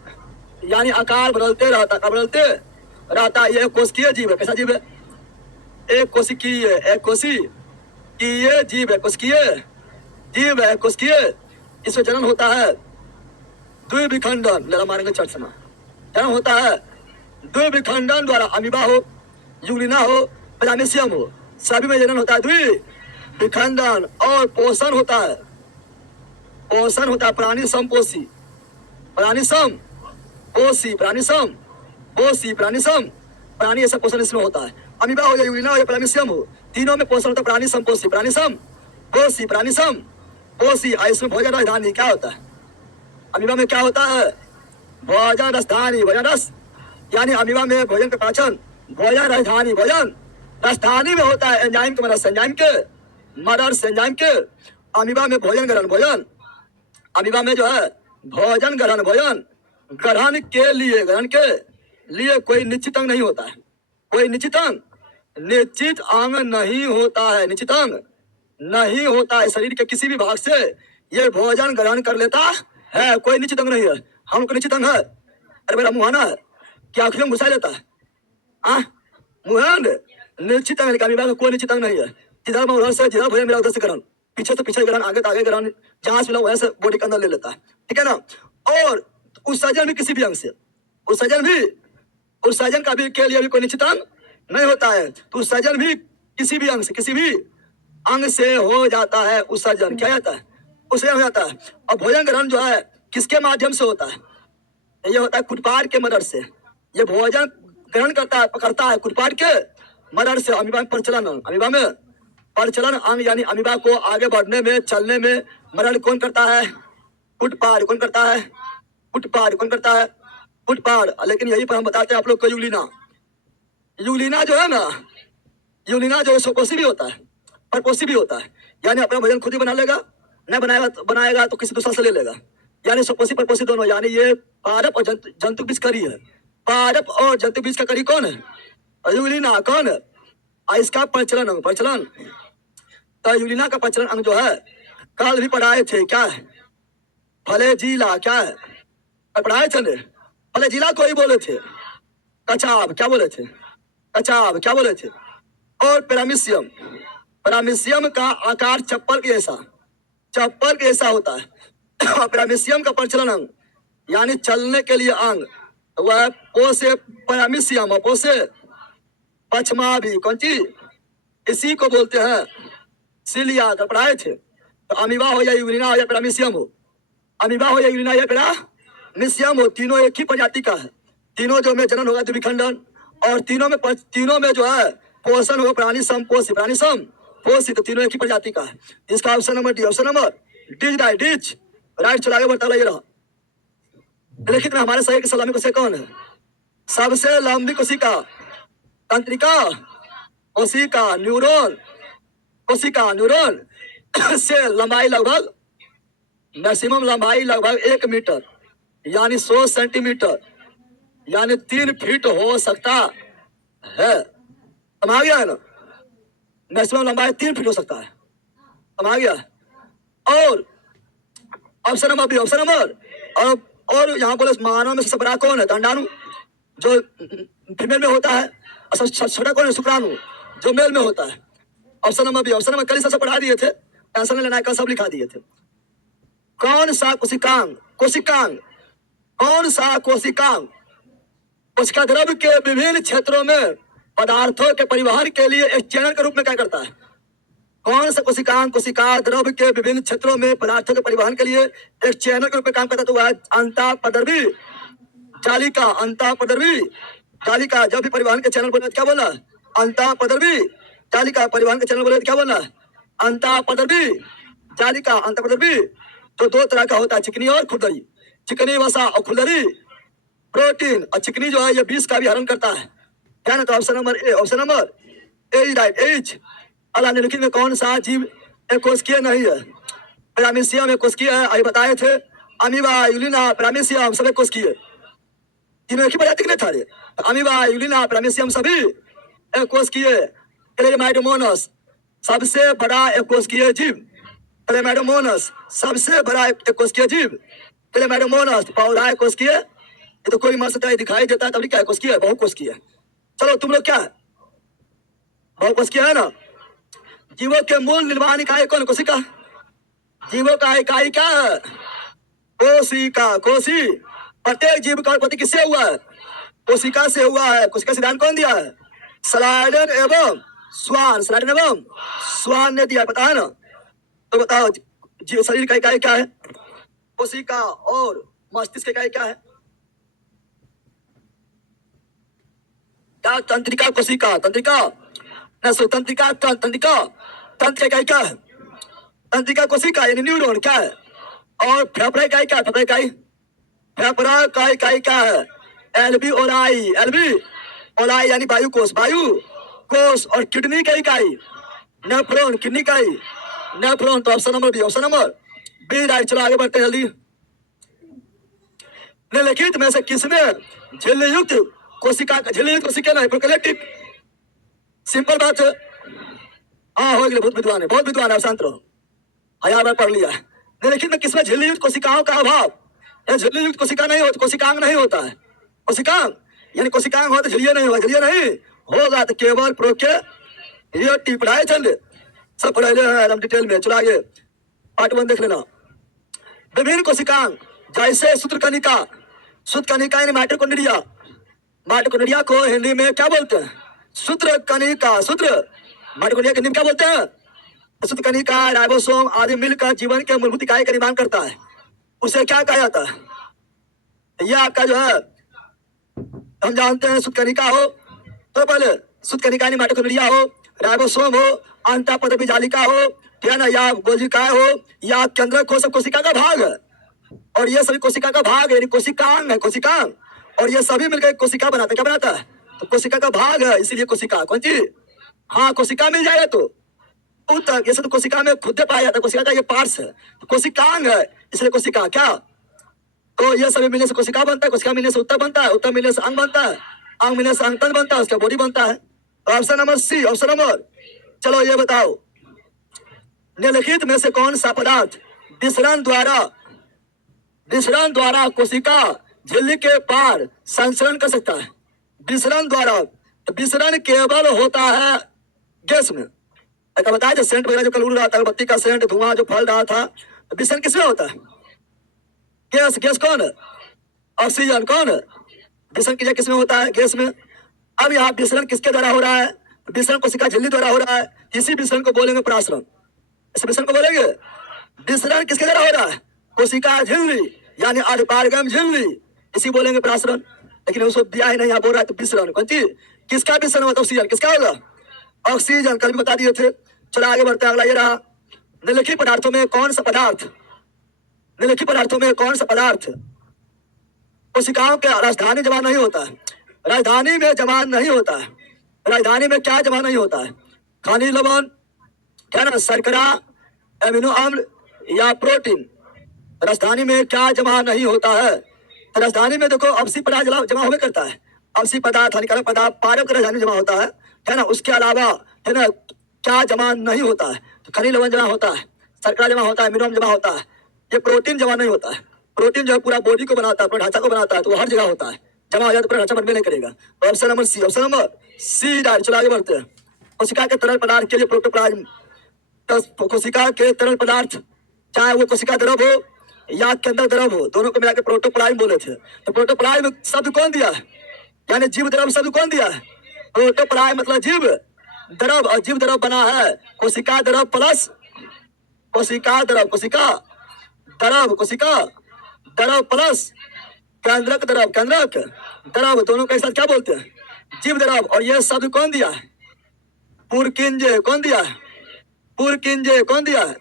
यानी आकार बदलते रहता, बदलते रहता। ये कोशिकीय जीव है, कैसा जीव है? एक कोशिकीय, एक कोशिकीय जीव है, कोशिकीय जीव है, कोशिकीय। इसमें जन्म होता है द्विविखंडन, लड़ा मारेंगे चट समा, जन्म होता है द्विविखंडन द्वारा, अमीबा हो, यूग्लिना हो, पैरामीशियम हो, सभी में जन्म होता है द्विविखंडन। और पोषण होता है, पोषण होता है प्राणी समपोषी, प्राणी समपोषी, प्राणी समपोषी, प्राणी सम, प्राणी ऐसा पोषण इसमें होता है। अमीबा हो या यूग्लिना हो या पैरामीशियम हो, तीनों में पोषण होता है प्राणी समपोषी, प्राणी समपोषी, प्राणी समपोषी। इसमें भोजन राजधानी क्या होता है? अमीबा में क्या होता है? भोजन राजधानी, भोजन रस, यानी अमीबा में भोजन का पाचन, भोजन राजधानी, भोजन राजधानी में होता है। एंजाइम के मदद से, एंजाइम के मदद से, एंजाइम के अमीबा में भोजन ग्रहण, भोजन अमीबा में जो है भोजन ग्रहण, भोजन ग्रहण के लिए कोई निश्चित अंग नहीं होता है, कोई निश्चित अंग, निश्चित अंग नहीं होता है, निश्चित अंग नहीं होता है। शरीर के किसी भी भाग से ये भोजन ग्रहण कर लेता है, कोई निश्चित अंग नहीं है। हमको निश्चित अंग है, अरे मेरा मुहाना है, क्या आंखों में घुसा लेता है? मुहान निश्चित अंग, अमीबा का कोई निश्चित अंग नहीं है। जिधर मैं उधर से, जिधर भोजन मेरा उधर से ग्रहण, पीछे से पीछे ग्रहण, आगे तो आगे ग्रहण, जहां से मिला वैसे बॉडी के अंदर ले लेता है, ठीक है ना। और उत्सर्जन भी किसी भी अंग से, उत्सर्जन भी, उत्सर्जन का भी के लिए भी कोई निश्चित अंग नहीं होता है। तो उत्सर्जन भी किसी भी अंग से, किसी भी अंग से हो जाता है। उत्सर्जन क्या जाता है? उससे हो जाता है। और भोजन ग्रहण जो है किसके माध्यम से होता है? ये होता है कुटपाट के मदद से। ये भोजन ग्रहण करता है, पकड़ता है कुटपाट के मदद से। अमीबा में प्रचलन, अमीबा में प्रचलन अंग, यानी अमीबा को आगे बढ़ने में, चलने में मदद कौन करता है? कुटपाट। कौन करता है? कुटपाट। कौन करता है? कुटपाट। लेकिन यही पर हम बताते हैं आप लोग को यूलिना। यूलिना जो है ना, यूलिना जो स्वकोषी भी होता है, परपोषी भी होता है। यानी अपना भोजन खुद ही बना लेगा, नहीं बनाएगा तो किसी दूसरा से ले लेगा। यानी स्वकोषी परपोषी दोनों। यानी ये पादप और जंतु बीज करी है। पादप और जंतु बीज का करी कौन है? यूलिना। कौन है? इसका प्रचलन अंग, प्रचलन। तो यूलिना का प्रचलन अंग जो है कल भी पढ़ाए थे, क्या है? फ्लैजिला। क्या है? पढ़ाए थे। फ्लैजिला को ही बोले थे कचाब। क्या बोले थे? कचाब। क्या बोले थे? और पैरामीशियम, पैरामीशियम का आकार चप्पल के जैसा, चप्पल के जैसा होता है। पैरामीशियम का प्रचलन अंग यानी चलने के लिए अंग वह पोसे पैरामीशियम, पोसे पछमा भी कौन चीज, इसी को बोलते हैं सिलिया। तो पढ़ाए थे। तो अमीबा हो या यूलिना हो या पैरामीशियम हो, अमीबा हो या यूलिना या पैरामीशियम हो, तीनों एक ही प्रजाति का है। तीनों जो में जनन होगा द्विखंडन, और तीनों में जो है पोषण होगा प्राणी समपोषी, प्राणी समपोषी। तो तीनों एक ही प्रजाति का है। इसका option number D, option number D right, ditch right. चला आगे बढ़ता रहिए रहा। लिखित में हमारे शरीर की सलामी कोशिका कौन है? सबसे लंबी कोशिका तंत्रिका कोशिका, न्यूरॉन कोशिका। न्यूरॉन से लंबाई लगभग, मैक्सिमम लंबाई लगभग 1 मीटर यानी 100 सेंटीमीटर यानी 3 फीट हो सकता है। समझ गया है ना? मैक्सिमम लंबाई 3 फीट हो सकता है। समझ गया? और option number B, option number और यहाँ बोले मानव में सबसे बड़ा कौन है? अंडाणु जो फीमेल में होता है, और सबसे छोटा कौन है? शुक्राणु जो मेल में होता है। Option number B, option number कल सबसे पढ़ा दिए थे, टेंशन नहीं लेना है, कल सब लिखा दिए थे। कौन सा कोशिकांग, कोशिकांग कौन सा कोशिकांग कोशिका द्रव्य के विभिन्न क्षेत्रों में पदार्थों के परिवहन के लिए एक चैनल के रूप में क्या करता है? कौन सा कोशिकांग कोशिका द्रव्य के विभिन्न क्षेत्रों में पदार्थों के परिवहन के लिए एक चैनल के रूप में काम करता है? तो वह अंतःपदर्वी जालिका। अंतःपदर्वी जालिका। जब भी परिवहन के चैनल बोले क्या बोला? अंतःपदर्वी जालिका। परिवहन के चैनल बोले क्या बोला? अंतःपदर्वी जालिका। अंतःपदर्वी तो दो तरह का होता है, चिकनी और खुरदरी। चिकनी वसा और खुरदरी प्रोटीन। और चिकनी जो है ये विष का भी हरण करता है, क्या ना? तो option number A, option number A is right. एच अल्लाह ने लिखित में कौन सा जीव एक कोशिकीय नहीं है? पैरामीशियम एक कोशिकीय है, अभी बताए थे। अमीबा, यूलिना, पैरामीशियम सब एक कोशिकीय। तीनों एक ही प्रजाति के नहीं था रे। अमीबा, यूलिना, पैरामीशियम सभी एक कोशिकीय। क्लेमाइडोमोनास सबसे बड़ा एक कोशिकीय जीव। क्लेमाइडोमोनास सबसे बड़ा एक कोशिकीय जीव। क्लेमाइडोमोनास पौधा एक कोशिकीय। ये तो कोई मर सकता है, दिखाई देता है तभी क्या है? कोशिकीय है, बहुकोशिकीय है। चलो तुम लोग क्या है? बहुकोशिकीय है ना? जीवों के मूल निर्माण इकाई कौन? कोशिका। जीवों का इकाई क्या है? कोशिका। कोशी। प्रत्येक जीव का उत्पत्ति किससे हुआ है? कोशिका से हुआ है। कोशिका सिद्धांत कौन दिया है? स्लाइडन एवं स्वान, स्लाइडन एवं स्वान ने दिया, पता है ना? तो बताओ शरीर का इकाई क्या है? कोशिका। और मस्तिष्क का इकाई क्या है? क्या? तंत्रिका कोशिका। तंत्रिका तंत्रिका तंत्रिका तंत्र इकाई क्या है? तंत्रिका कोशिका यानी न्यूरॉन क्या है? और फेफड़ा इकाई क्या है? फेफड़ा इकाई, फेफड़ा का इकाई क्या है? एल्वी ओलाई। एल्वी ओलाई यानी वायु कोश, वायु कोश। और किडनी का इकाई नेफ्रॉन, किडनी इकाई नेफ्रॉन। तो option number B, option number B right. चलो आगे बढ़ते हैं जल्दी। निम्नलिखित में से किसमें झिल्ली युक्त कोशिका, झिल्ली युक्त कोशिका नहीं, प्रोकैरियोटिक सिंपल बात है। हाँ हो गया, बहुत विद्वान है, बहुत विद्वान है, शांत रहो। हजार बार पढ़ लिया है। लेकिन में किसमें झिल्ली युक्त कोशिकाओं का अभाव, यह झिल्ली युक्त कोशिका नहीं होता, कोशिकांग नहीं होता है। कोशिकांग यानी कोशिकांग हो तो झिल्लिया नहीं होगा, झिल्लिया नहीं होगा तो केवल प्रोके ये टिपढ़ाए चल सब पढ़ाई एकदम डिटेल में। चलो आगे पार्ट 1 देख लेना। विभिन्न कोशिकांग जैसे सूत्रकणिका, सूत्रकणिका यानी माइटोकॉन्ड्रिया, माइटोकॉन्ड्रिया को हिंदी में क्या बोलते हैं? सूत्रकणिका। सूत्र माइटोकॉन्ड्रिया के हिंदी में क्या बोलते हैं? सूत्रकणिका राइबोसोम आदि मिलकर जीवन के मूलभूत इकाई का निर्माण करता है, उसे क्या कहा जाता है? यह आपका जो है हम जानते हैं, सूत्रकणिका हो तो पहले सूत्रकणिका यानी माइटोकॉन्ड्रिया हो, राइबोसोम हो, अंतःपदवी जालिका हो, ठीक है ना, या गोलिकाएं हो, या केंद्रक हो, सब कोशिका का भाग है। और ये सभी कोशिका का भाग है, यानी कोशिकांग है, कोशिकांग। और ये सभी मिलकर एक कोशिका बनाते हैं। क्या बनाता है? तो कोशिका का भाग है, इसीलिए कोशिका। कौन चीज? हाँ कोशिका मिल जाएगा तो तक ये सब तो कोशिका में खुद पाया जाता है, कोशिका का ये पार्ट्स है, तो कोशिकांग है, इसलिए कोशिका। क्या? तो ये सभी मिलने से कोशिका बनता है, कोशिका मिलने से उत्तर बनता है, उत्तर मिलने से अंग बनता है, अंग मिलने से अंगतंत्र बनता है, उसका बॉडी बनता है। तो option number C, option number. चलो ये बताओ, निम्नलिखित में से कौन सा पदार्थ विसरण द्वारा कोशिका झिल्ली के पार संचरण कर सकता है? विसरण द्वारा। तो विसरण केवल होता है गैस में। ऐसा बताया जो सेंट वगैरह जो कल उड़ रहा था, बत्ती का सेंट, धुआं जो फैल रहा था, तो विसरण किसमें होता है? गैस। गैस कौन है? ऑक्सीजन। कौन है? विसरण की जगह किसमें होता है? गैस में। अब यहाँ विसरण किसके द्वारा हो रहा है? विसरण कोशिका झिल्ली द्वारा हो रहा है, इसी विसरण को बोलेंगे परासरण। इस विसरण को बोलेंगे विसरण किसके द्वारा हो रहा है? कोशिका झिल्ली यानी अर्धपारगम झिल्ली, इसी बोलेंगे परासरण। लेकिन उसको दिया ही नहीं, यहाँ बोल रहा है तो विसरण। कौन चीज? किसका विसरण होता है? ऑक्सीजन। किसका होगा? ऑक्सीजन। कल भी बता दिए थे। चलो आगे बढ़ते हैं, अगला ये रहा, निम्नलिखित पदार्थों में कौन सा पदार्थ, निम्नलिखित पदार्थों में कौन सा पदार्थ कोशिकाओं के राजधानी जमा नहीं होता है? राजधानी में जमा नहीं होता है। राजधानी में क्या जमा नहीं होता है? खनिज लवण, क्या ना, शर्करा, एमिनो अम्ल या प्रोटीन। राजधानी में क्या जमा नहीं होता है? तो राजधानी में देखो अवशी पदार्थ जमा होवे करता है, अवशी पदार्थ, हानिकारक पदार्थ पारक की राजधानी जमा होता है ना। उसके अलावा है ना क्या जमा नहीं होता है? तो खनिज लवण जमा होता है, शर्करा जमा होता है, एमिनो अम्ल जमा होता है, ये प्रोटीन जमा नहीं होता है। प्रोटीन जो है पूरा बॉडी को बनाता है, पूरा ढांचा को बनाता है, तो वो हर जगह होता है, जमा हो जाए तो पूरा ढांचा बनबे नहीं करेगा। तो option number C, option number C right. चलो आगे बढ़ते हैं। कोशिका के तरल पदार्थ के लिए प्रोटोप्लाज्म, तो कोशिका के तरल पदार्थ चाहे वो कोशिका द्रव हो या केंद्र द्रव हो, दोनों को मिला के प्रोटोप्लाज्म बोले थे। तो प्रोटोप्लाज्म शब्द कौन दिया है? यानी जीव द्रव शब्द कौन दिया है? प्रोटोप्लाज्म मतलब जीव द्रव, और जीव द्रव बना है कोशिका द्रव प्लस कोशिका द्रव, कोशिका द्रव, कोशिका द्रव प्लस केंद्रक द्रव, केंद्रक द्रव, दोनों के साथ क्या बोलते हैं? जीव द्रव। और ये शब्द कौन दिया है? पुरकिंजे। कौन दिया है? पुरकिंजे। कौन दिया है?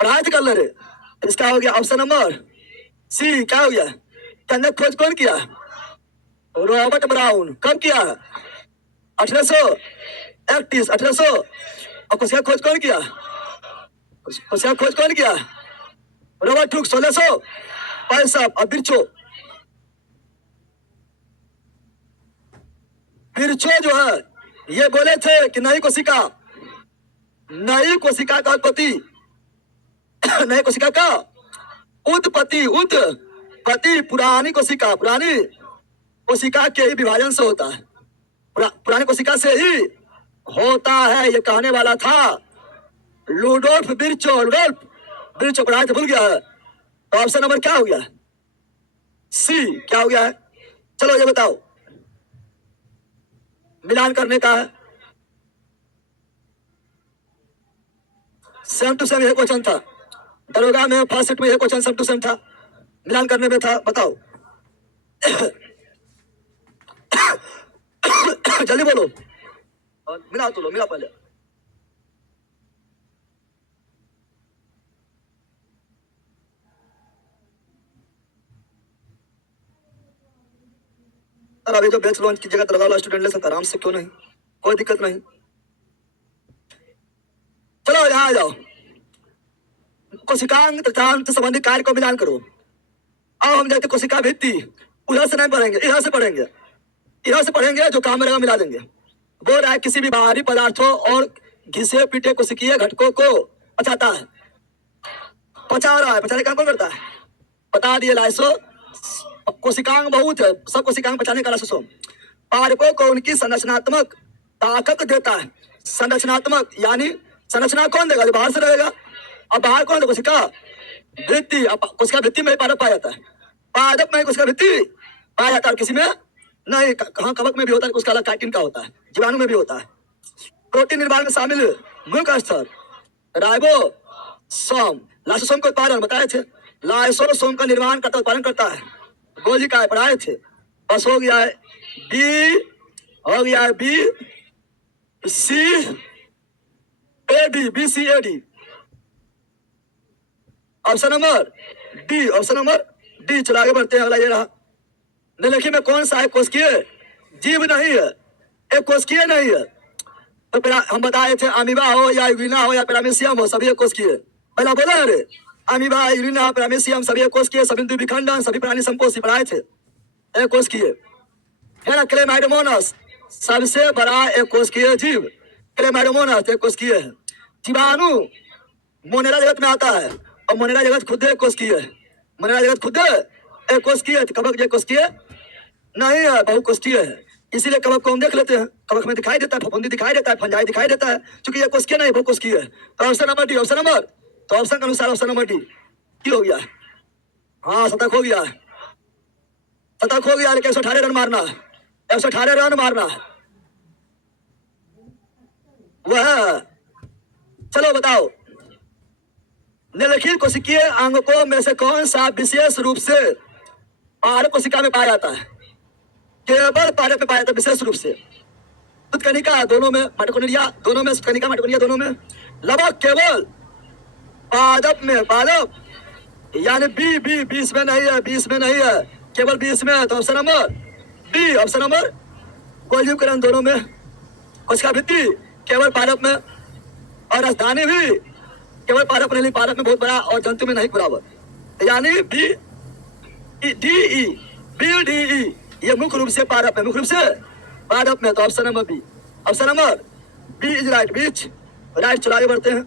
पढ़ाई कर ले रे। इसका हो गया ऑप्शन नंबर सी। क्या हो गया? केंद्रक खोज कौन किया? Robert brown. कब किया? 1831, 1800। और कोशिका खोज कौन किया? कोशिका खोज कौन किया? Robert Hooke, 1665। और बिरचो, बिरचो जो है ये बोले थे कि नई कोशिका, नई कोशिका का उत्पत्ति नई कोशिका का उत्पत्ति पुरानी कोशिका के ही विभाजन से होता है, पुरानी कोशिका से ही होता है, ये कहने वाला था लुडोल्फ बिरचो। लुडोल्फ बिरचो पढ़ाई तो भूल गया है। तो ऑप्शन नंबर क्या हो गया? सी। क्या हो गया है? चलो ये बताओ, मिलान करने का है, सेम टू सेम यह क्वेश्चन था दरोगा में, फर्स्ट सेट में यह क्वेश्चन सेम टू सेम था, मिलान करने में था। बताओ जल्दी बोलो, और मिला तो लो, मिला पहले। अभी जो बैच लॉन्च की जगह दरोगा वाला स्टूडेंट ले सकता आराम से, क्यों नहीं, कोई दिक्कत नहीं। चलो यहाँ आ जाओ, कोशिकांग तथा अंत संबंधी कार्य को मिलान करो। अब हम जाते कोशिका भित्ति, उधर से नहीं पढ़ेंगे, इधर से पढ़ेंगे, इधर से पढ़ेंगे, जो काम रहेगा मिला देंगे। बोल रहा है किसी भी बाहरी पदार्थों और घिसे पीटे कोशिकीय घटकों को पचाता है। पचा रहा है, पचाने का काम कौन करता है? बता दिए लाइसो कोशिकांग बहुत है, सब कोशिकांग पचाने का लाइसोसोम पारकों को उनकी संरचनात्मक ताकत देता है। संरचनात्मक यानी संरचना कौन देगा? जो बाहर से रहेगा। अब बाहर कौन देगा? कोशिका भित्ति। अब कोशिका भित्ति में पादप पाया जाता है, पादप में कोशिका भित्ति पाया जाता है, किसी में नहीं। कहाँ? कवक में भी होता है, उसका अलग काइटिन का होता है, जीवाणु में भी होता है। प्रोटीन निर्माण में शामिल मुख्य स्तर राइबोसोम, लाइसोसोम का उत्पादन बताए थे। लाइसोसोम का निर्माण करता उत्पादन करता है, गोली का पढ़ाए थे। बस हो गया है बी, हो गया है B C A D, B C A D. Option number D, option number D. चलो आगे बढ़ते हैं, अगला ये रहा। निम्नलिखित में कौन सा है कोशिकीय जीव नहीं है? एक कोशिकीय नहीं है। तो हम बताए थे अमीबा हो या यूरिना हो या पैरामीशियम हो, सभी एक कोशिकीय। पहला बोला अरे अमीबा, यूरिना, पैरामीशियम सभी एक कोशिकीय। सभी द्विखंडन, सभी प्राणी संपोषी पढ़ाए थे, एक कोशिकीय है ना। क्लेमाइडोमोनास सबसे बड़ा एक कोशिकीय जीव, क्लेमाइडोमोनास एक कोशिकीय है। जीवाणु मोनेरा जगत में आता है, और मोनेरा जगत खुद एक कोशिकीय है। मोनेरा जगत खुद एक कोशिकीय है। कवक जो कोशिकीय नहीं है, बहुकोशिकीय है। इसीलिए कवक को हम देख लेते हैं, कवक में दिखाई देता है, फफूंदी दिखाई देता है, फंजाई दिखाई देता है, क्योंकि ये कोशिकीय नहीं, बहुकोशिकीय है। तो option number D, option number, तो ऑप्शन के अनुसार ऑप्शन नंबर डी की हो गया। हाँ, शतक हो गया, शतक हो गया। लेकिन 118 रन मारना है, 118 रन मारना है वह। चलो बताओ, निम्नलिखित कोशिकीय अंगकों में से कौन सा विशेष रूप से पारक कोशिका में पाया जाता है? केवल पारक में पाया जाता है विशेष रूप से। उत्कनिका दोनों में, माइटोकॉन्ड्रिया दोनों में, उत्कनिका माइटोकॉन्ड्रिया दोनों में। लगभग केवल पादप में, पादप यानी बी, बी 20 में नहीं है, 20 में नहीं है, केवल 20 में है। तो option number B, option number गोलीकरण दोनों में। कोशिका भित्ति केवल पादप में, और राजधानी भी केवल पादप नहीं, पादप में बहुत बड़ा और जंतु में नहीं बराबर। यानी B D E, B D E ये मुख्य रूप से पादप है, मुख्य रूप से पादप में। तो option number B, option number B is right, बीच राइट। चलो आगे बढ़ते हैं,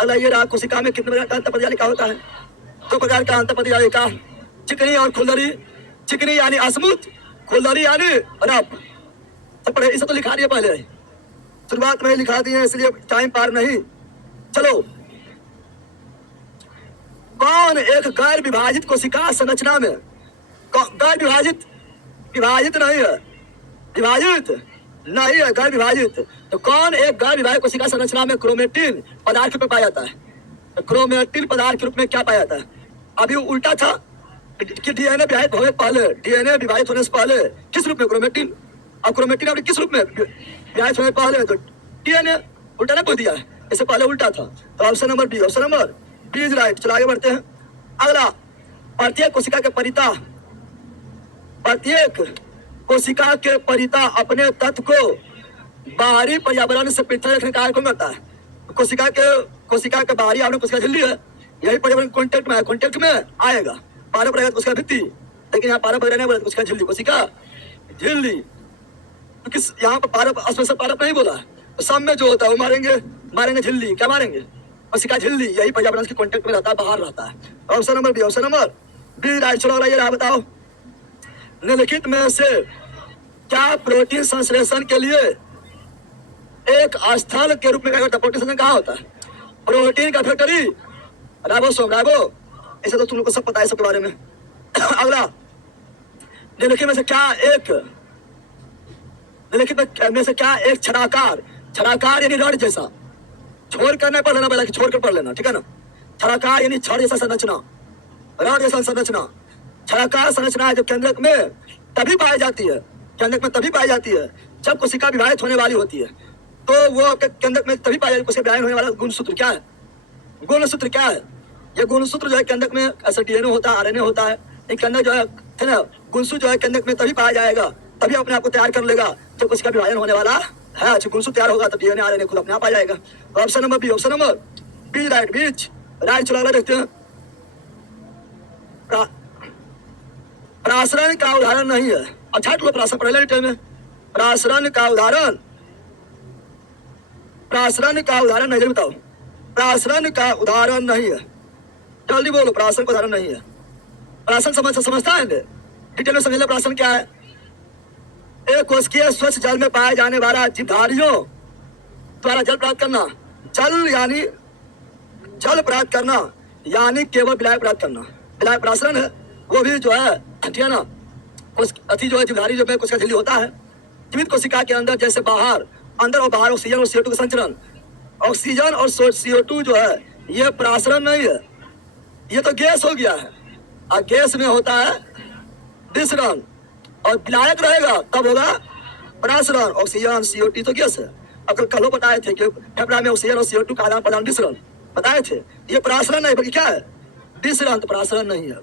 अगला ये रहा। कोशिका में कितने प्रकार का अंतःपरिजालिका होता है? 2 प्रकार का अंतःपरिजालिका, चिकनी और खुलदरी। चिकनी यानी स्मूथ, खुलदरी यानी रफ। सब पढ़े, इसे तो लिखा दिया पहले, शुरुआत में लिखा दिए, इसलिए टाइम पार नहीं। चलो, कौन एक गैर विभाजित कोशिका संरचना में, गैर विभाजित, विभाजित नहीं है, विभाजित नहीं है, गैर विभाजित। तो कौन एक गैर विभाजित कोशिका संरचना में क्रोमेटिन पदार्थ में पाया जाता है? तो क्रोमेटिन पदार्थ के रूप में क्या पाया जाता है? अभी उल्टा था कि डीएनए विभाजित होने पहले, डीएनए विभाजित होने से पहले किस रूप में? क्रोमेटिन। अब क्रोमेटिन अभी किस रूप में विभाजित होने पहले? तो डीएनए। उल्टा ने बोल दिया है, इससे पहले उल्टा था। तो option number B, option number B is right. चलो आगे बढ़ते हैं, अगला। प्रत्येक कोशिका के परिता, प्रत्येक कोशिका के परिता अपने तत्व को बाहरी पर्यावरण से पृथक रखने का कार्य कौन करता है? कोशिका के बाहरी आवरण कोशिका झिल्ली है, यही पर्यावरण कॉन्टेक्ट में है, कॉन्टेक्ट में आएगा। पारक रहेगा तो उसका भित्ति, लेकिन यहाँ पारक रहने वाला उसका झिल्ली, कोशिका झिल्ली। क्योंकि यहाँ पर पारक स्पेशल पारक नहीं बोला है, तो सब में जो होता है वो मारेंगे, मारेंगे झिल्ली। क्या मारेंगे? कोशिका झिल्ली, यही पर्यावरण के कॉन्टेक्ट में रहता है, बाहर रहता है। Option number B, option number B right. चलो अगला ये रहा, बताओ निम्नलिखित में से क्या प्रोटीन संश्लेषण के लिए एक स्थल के रूप में क्या करता है? प्रोटीन संश्लेषण कहाँ होता है? प्रोटीन का फैक्टरी राइबोसोम, राइबो। ऐसे तो तुम लोग को सब पता है सबके बारे में। अगला, निम्नलिखित में से क्या एक, निम्नलिखित में से क्या एक छड़ाकार, छड़ाकार यानी रड जैसा, छोड़ कर नहीं पढ़ लेना, पहले छोड़ कर पढ़ लेना, ठीक है ना। छड़ाकार यानी छड़ जैसा संरचना, रड जैसा संरचना। छड़ाकार संरचना है जो केंद्रक में तभी पाई जाती है, केंद्रक में तभी पाई जाती है जब कोशिका विभाजित होने वाली होती है। तो वो केंद्रक में तभी पाई जाती है, कोशिका विभाजन होने वाला गुणसूत्र क्या है? गुणसूत्र क्या है? ये गुणसूत्र जो है केंद्रक में, ऐसा डीएनए होता है, आरएनए होता है, एक केंद्रक जो है ना, गुणसूत्र जो है केंद्रक में तभी पाया जाएगा, तभी अपने आप को तैयार कर लेगा जब कोशिका विभाजन होने वाला है। अच्छा, गुणसूत्र तैयार होगा तो डीएनए आरएनए खुद अपने आप आ जाएगा। Option number B, option number B right, बीच राइट। चलो अगला देखते हैं, प्रासरण का उदाहरण नहीं है। अच्छा, तो प्रासरण पढ़े डिटेल में। प्रासरण का उदाहरण प्रासरण का उदाहरण नहीं है, बताओ। प्रासरण का उदाहरण नहीं है, जल्दी बोलो, प्रासरण का उदाहरण नहीं है। प्रासन समझता है, डिटेल में समझ लो प्रासन क्या है। एक कोशिकीय स्वच्छ जल में पाए जाने वाला जीवधारियों द्वारा जल प्राप्त करना, जल प्राप्त करना यानी केवल विलायक प्राप्त करना, विलायक प्रासरण है। वो भी जो है ठीक है ना, अति जो है जीवधारी जो में कोशिका झिल्ली होता है। जीवित कोशिका के अंदर जैसे बाहर, अंदर और बाहर ऑक्सीजन और CO2 का संचरण, ऑक्सीजन और CO2 जो है ये प्रासरण नहीं है, ये तो गैस हो गया है। और गैस में होता है विसरण, और विलायक रहेगा तब होगा प्रासरण। ऑक्सीजन CO2 तो गैस है। अब कल बताए थे कि फेफड़ा में ऑक्सीजन और CO2 का आदान प्रदान विसरण बताए थे, ये प्रासरण नहीं बल्कि क्या है, विसरण। तो प्रासरण नहीं है।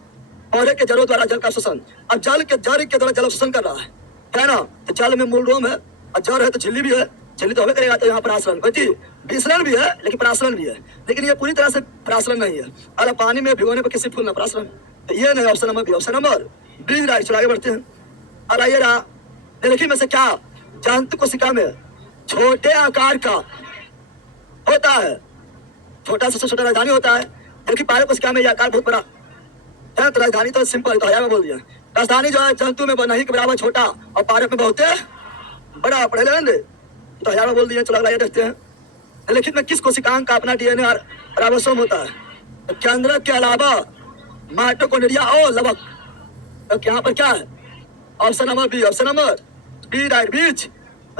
पौधे के जड़ों द्वारा जल का शोषण, अब जल के जड़ के द्वारा जल शोषण कर रहा है ना। तो जल में मूल रोम है और जड़ है तो झिल्ली भी है, झिल्ली तो हमें करेगा, तो यहाँ प्रासरण विसरण भी है लेकिन प्रासरण भी है, लेकिन ये पूरी तरह से प्रासरण नहीं है। अगर पानी में भिगोने पर किसी फूल ना प्रासरण, तो ये नहीं। Option number B, option number B right. चलो आगे बढ़ते हैं। और आइए रहा देखिए में से क्या जंतु कोशिका में छोटे आकार का होता है, छोटा से छोटा राजधानी होता है, जबकि पारक कोशिका में यह आकार बहुत बड़ा है। तो राजधानी तो सिंपल, तो हजार में बोल दिया। राजधानी जो है जंतु में नहीं के बराबर छोटा और पारक में बहुत बड़ा, पढ़े लेंगे तो हजार में बोल दिया। चलो आइए देखते हैं लिखित में किस कोशिकांग का अपना DNA राइबोसोम होता है। तो केंद्रक के अलावा माइटोकॉन्ड्रिया और लवक, तो यहाँ पर क्या है, option number B, option number B right, बीच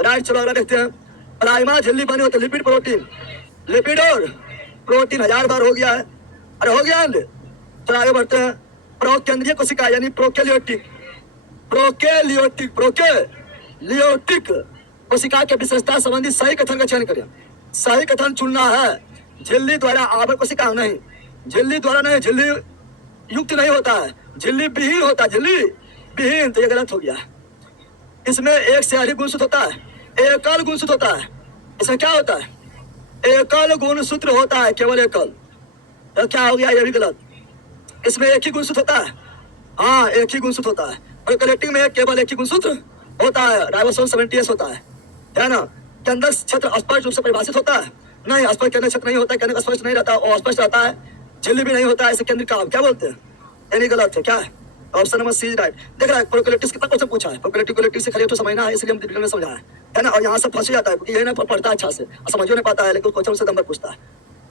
राइट। चलो अगला देखते हैं। प्लाज्मा झिल्ली बनी होती है लिपिड प्रोटीन, लिपिड और प्रोटीन, 1000 बार हो गया है, अरे हो गया। चलो आगे बढ़ते हैं। प्रोकेंद्रीय कोशिका यानी प्रोकैरियोटिक कोशिका के विशेषता संबंधी सही कथन का चयन करें। सही कथन चुनना है। झिल्ली द्वारा आवरण कोशिका नहीं, झिल्ली द्वारा नहीं, झिल्ली युक्त नहीं होता है, झिल्ली विहीन होता है, झिल्ली विहीन, तो ये गलत हो गया। इसमें एक से अधिक गुणसूत्र होता है, एकल गुणसूत्र होता है। इसमें क्या होता है, एकल गुणसूत्र होता है, केवल एकल, तो क्या हो गया, ये भी गलत। इसमें एक ही गुणसूत्र होता है, हाँ एक ही गुणसूत्र होता है। प्रोकैरियोटिक में केवल एक ही गुणसूत्र होता है, राइबोसोम 70S होता है ना। केंद्रक क्षेत्र स्पष्ट रूप से परिभाषित होता है, नहीं स्पष्ट केंद्रक क्षेत्र नहीं होता है, केंद्रक स्पष्ट नहीं रहता और स्पष्ट रहता है। झिल्ली भी नहीं होता है, इसे केंद्र का क्या बोलते हैं, यानी गलत है। क्या है, ऑप्शन नंबर सी राइट। देख रहा है प्रोकैरियोटिक कितना क्वेश्चन पूछा है, प्रोकैरियोटिक से खाली तो समझना है, इसलिए हम डिटेल में समझाया है ना। और यहाँ से फंस जाता है क्योंकि ये ना पढ़ता है अच्छा से, समझ नहीं पाता है, लेकिन क्वेश्चन से नंबर पूछता है।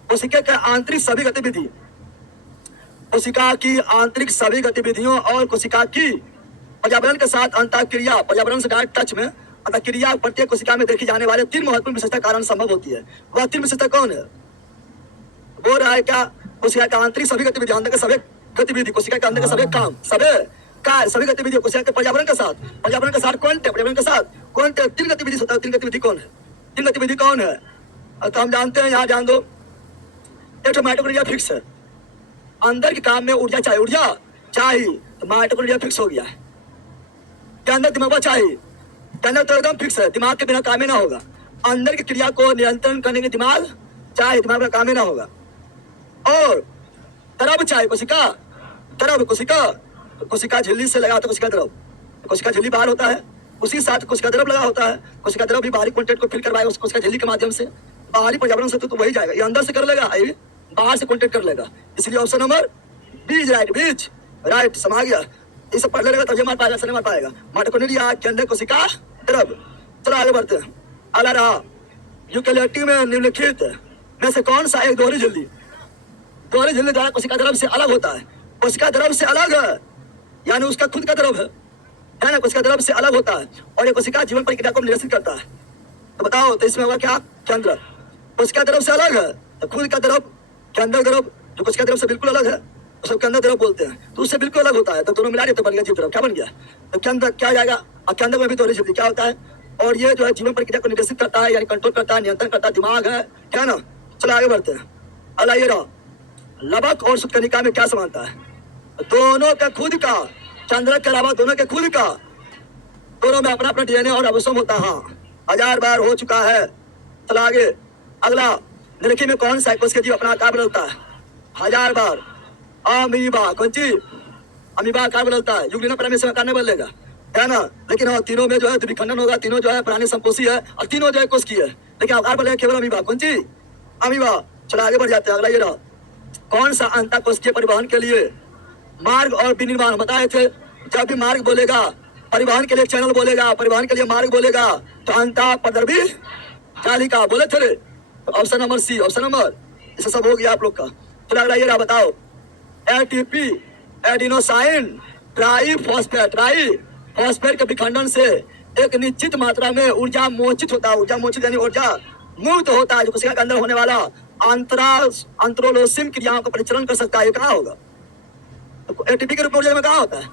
कोशिका का आंतरिक सभी गतिविधि, कोशिका की आंतरिक सभी गतिविधियों और कोशिका की पर्यावरण के साथ अंतःक्रिया, पर्यावरण से डायरेक्ट टच में अंतःक्रिया प्रत्येक कोशिका में देखी जाने वाले 3 महत्वपूर्ण विशेषता कारण संभव होती है। वह 3 विशेषता कौन है, बोल रहा है क्या, कोशिका का आंतरिक सभी गतिविधि, अंदर के सभी गतिविधि, कोशिका के अंदर के सभी काम, सभी गतिविधि कोशिका के पर्यावरण के साथ पर्यावरण के साथ कौन 3 गतिविधि होता है। 3 गतिविधि कौन है, 3 गतिविधि कौन है, तो हम जानते हैं, यहाँ जान दो। एक तो माइटोकॉन्ड्रिया फिक्स है, अंदर के काम में ऊर्जा चाहिए, तो माइटोकॉन्ड्रिया फिक्स हो गया है। के अंदर दिमाग चाहिए, के अंदर तो एकदम फिक्स है, दिमाग के बिना काम ही ना होगा। अंदर की क्रिया को नियंत्रण करने के दिमाग चाहिए, दिमाग में काम ही ना होगा। और तरब चाहिए, कोशिका झिल्ली से लगा होता है, कोशिका झिल्ली बाहर होता है, उसी साथ कोशिका द्रव लगा होता है। कोशिका द्रव भी बाहरी कंटेंट को फिल करवाएगा कोशिका झिल्ली के माध्यम से, बाहरी पर्यावरण से तो वही जाएगा, ये अंदर से कर लेगा, ये बाहर से कॉन्टेक्ट कर लेगा। इसलिए ऑप्शन नंबर बीज राइट, समा गया। ये सब पढ़ लेगा तब ये मार पाएगा, नहीं मार पाएगा। माइटोकॉन्ड्रिया के अंदर कोशिका द्रव। चलो आगे बढ़ते हैं। अगला रहा यूकेरियोटिक में निम्नलिखित में से कौन सा एक दोहरी झिल्ली द्वारा कोशिका द्रव से अलग होता है। कोशिका द्रव से अलग है यानी उसका खुद का द्रव है ना, कोशिका द्रव से अलग होता है और ये कोशिका जीवन प्रक्रिया को नियंत्रित करता है। तो बताओ, तो इसमें होगा क्या, केंद्र। कोशिका द्रव से अलग है तो खुद का द्रव, केंद्र द्रव, जो कोशिका द्रव से बिल्कुल अलग है उसको केंद्र द्रव बोलते हैं, तो उससे बिल्कुल अलग होता है। तो दोनों मिला दिए तो बन गया जीव द्रव। क्या बन गया, तो केंद्र क्या जाएगा, और केंद्र में भी दोहरी झिल्ली क्या होता है, और ये जो है जीवन प्रक्रिया को निर्देशित करता है, यानी कंट्रोल करता है, नियंत्रण करता है, दिमाग है, क्या ना। चलो आगे बढ़ते हैं। अगला ये रहा, लवक और शुक्कनिका में क्या समानता है। दोनों का खुद का, केंद्रक के अलावा दोनों के खुद का, दोनों में अपना अपना DNA और राइबोसोम होता है। हाँ 1000 बार हो चुका है। चलो आगे। अगला, निम्नलिखित में कौन सा कोशिका जीव अपना आकार बदलता है 1000 बार, अमीबा। कौन चीज, अमीबा आकार बदलता है, युग्लिना प्राणी से आकार नहीं बदलेगा, है ना। लेकिन हाँ तीनों में जो है द्विखंडन होगा, तीनों जो है प्राणी संपोषी है और तीनों जो है कोशिकीय है। लेकिन अवतार बोले केवल अमीबा। कौन सी अमीबा? चलो आगे बढ़ जाते हैं। अगला ये रहा, कौन सा अंतःकोशिकीय परिवहन के लिए मार्ग और विनिर्माण बताए थे? जब भी मार्ग बोलेगा, परिवहन के लिए चैनल बोलेगा, परिवहन के लिए मार्ग बोलेगा, तो अंतःपदर्भी जालिका बोले थे। तो option number C, option number, इसे सब हो गया आप लोग का। तो अगला ये रहा, बताओ एटीपी एडिनोसाइन ट्राइफॉस्फेट के विखंडन से एक निश्चित मात्रा में ऊर्जा मोचित होता है। ऊर्जा मोचित यानी ऊर्जा मुक्त होता है, जो कोशिका के अंदर होने वाला अंतरोलोसिम क्रियाओं का परिचालन कर सकता है। ये कहाँ होगा? एटीपी के रूप में ऊर्जा जमा कहाँ होता है?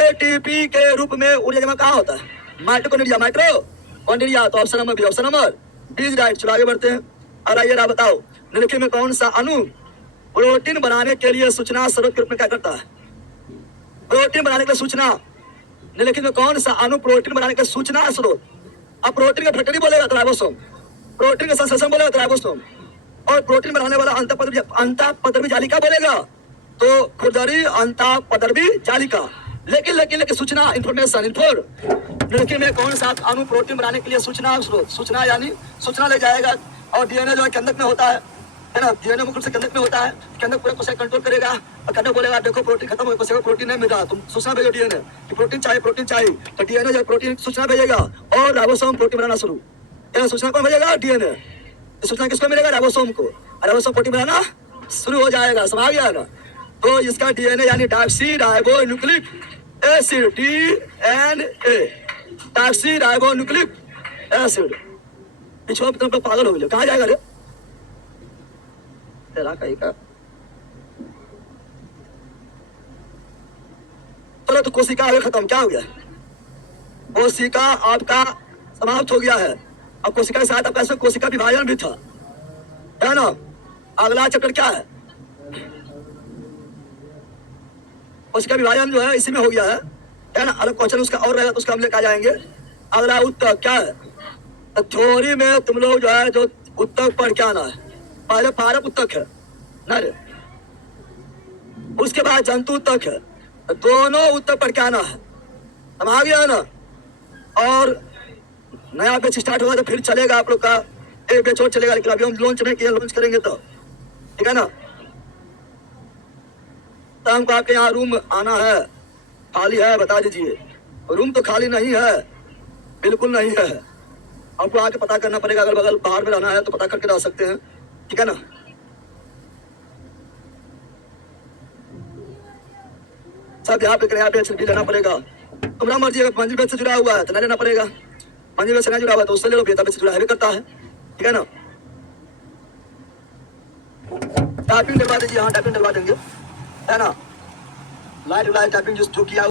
एटीपी के रूप में ऊर्जा जमा कहाँ होता है? माइटोकॉन्ड्रिया। तो option number B, option number B is right. चलो आगे बढ़ते हैं। और आइए रहा, बताओ निम्नलिखित में कौन सा अणु प्रोटीन बनाने के लिए सूचना स्रोत के रूप में क्या करता है? प्रोटीन बनाने के लिए सूचना, निम्नलिखित में कौन सा अणु प्रोटीन बनाने के सूचना स्रोत? अब प्रोटीन का फैक्ट्री बोलेगा तो राइबोसोम, प्रोटीन का संश्लेषण बोलेगा तो राइबोसोम, और प्रोटीन बनाने वाला अंतःपदर्भी जालिका बोलेगा तो खुरदरी अंतःपदर्भी जालिका। लेकिन सूचना इंफॉर्मेशन निम्नलिखित में कौन सा अणु प्रोटीन बनाने के लिए सूचना स्रोत? सूचना यानी सूचना ले जाएगा, और डीएनए जो है केंद्रक में होता है ना? डीएनए मुख्य रूप से केंद्रक में होता है। केंद्रक पूरे कोशिका कंट्रोल करेगा और केंद्रक बोलेगा देखो प्रोटीन खत्म हो, कोशिका प्रोटीन नहीं मिल रहा, तुम सूचना भेजो डीएनए कि प्रोटीन चाहिए, प्रोटीन चाहिए। तो डीएनए जो प्रोटीन सूचना भेजेगा और राइबोसोम प्रोटीन बनाना शुरू। सूचना कौन भेजेगा? डीएनए। सूचना किसको मिलेगा? राइबोसोम को। राइबोसोम प्रोटीन बनाना शुरू हो जाएगा। समझ गया ना? तो इसका डीएनए यानी Doxy ribo nucleic acid, DNA Doxy ribo nucleic acid. पिछवा तो पागल हो गया, कहाँ जाएगा रे तेरा कहीं का? चलो तो कोशिका आगे खत्म, क्या हो गया? कोशिका आपका समाप्त हो गया है। अब कोशिका के साथ आपका इसमें कोशिका विभाजन भी था, है ना? अगला चैप्टर क्या है? कोशिका विभाजन जो है इसी में हो गया है ना? अलग क्वेश्चन उसका और रहेगा तो उसका हम लेकर आ जाएंगे। अगला उत्तक क्या है? तो थ्योरी में तुम लोग जो है जो उत्तक पढ़ के आना है। पहले पारक उत्तक है ना रे, उसके बाद जंतु उत्तक है, तो दोनों उत्तक पढ़ के आना है। हम आ गया ना? और नया बैच स्टार्ट होगा तो फिर चलेगा आप लोग का एक बैच और चलेगा, लेकिन अभी हम लॉन्च नहीं किया, लॉन्च करेंगे तो ठीक है ना? तो हमको आपके यहाँ रूम आना है, खाली है बता दीजिए। रूम तो खाली नहीं है, बिल्कुल नहीं है। आपको आके पता करना पड़ेगा, अगर बगल बाहर में रहना है तो पता करके रह सकते हैं, ठीक है ना? सब यहाँ पे भी लेना पड़ेगा, तुम्हारा मर्जी। अगर मंजिल बेच से जुड़ा हुआ है तो नहीं लेना पड़ेगा, मंजिल बेच से नहीं जुड़ा हुआ है तो उससे ले लो, बेता बेच से जुड़ा है भी करता है, ठीक है ना? टाइपिंग डलवा दीजिए, हाँ टाइपिंग डलवा देंगे, है ना? लाइट टाइपिंग जो किया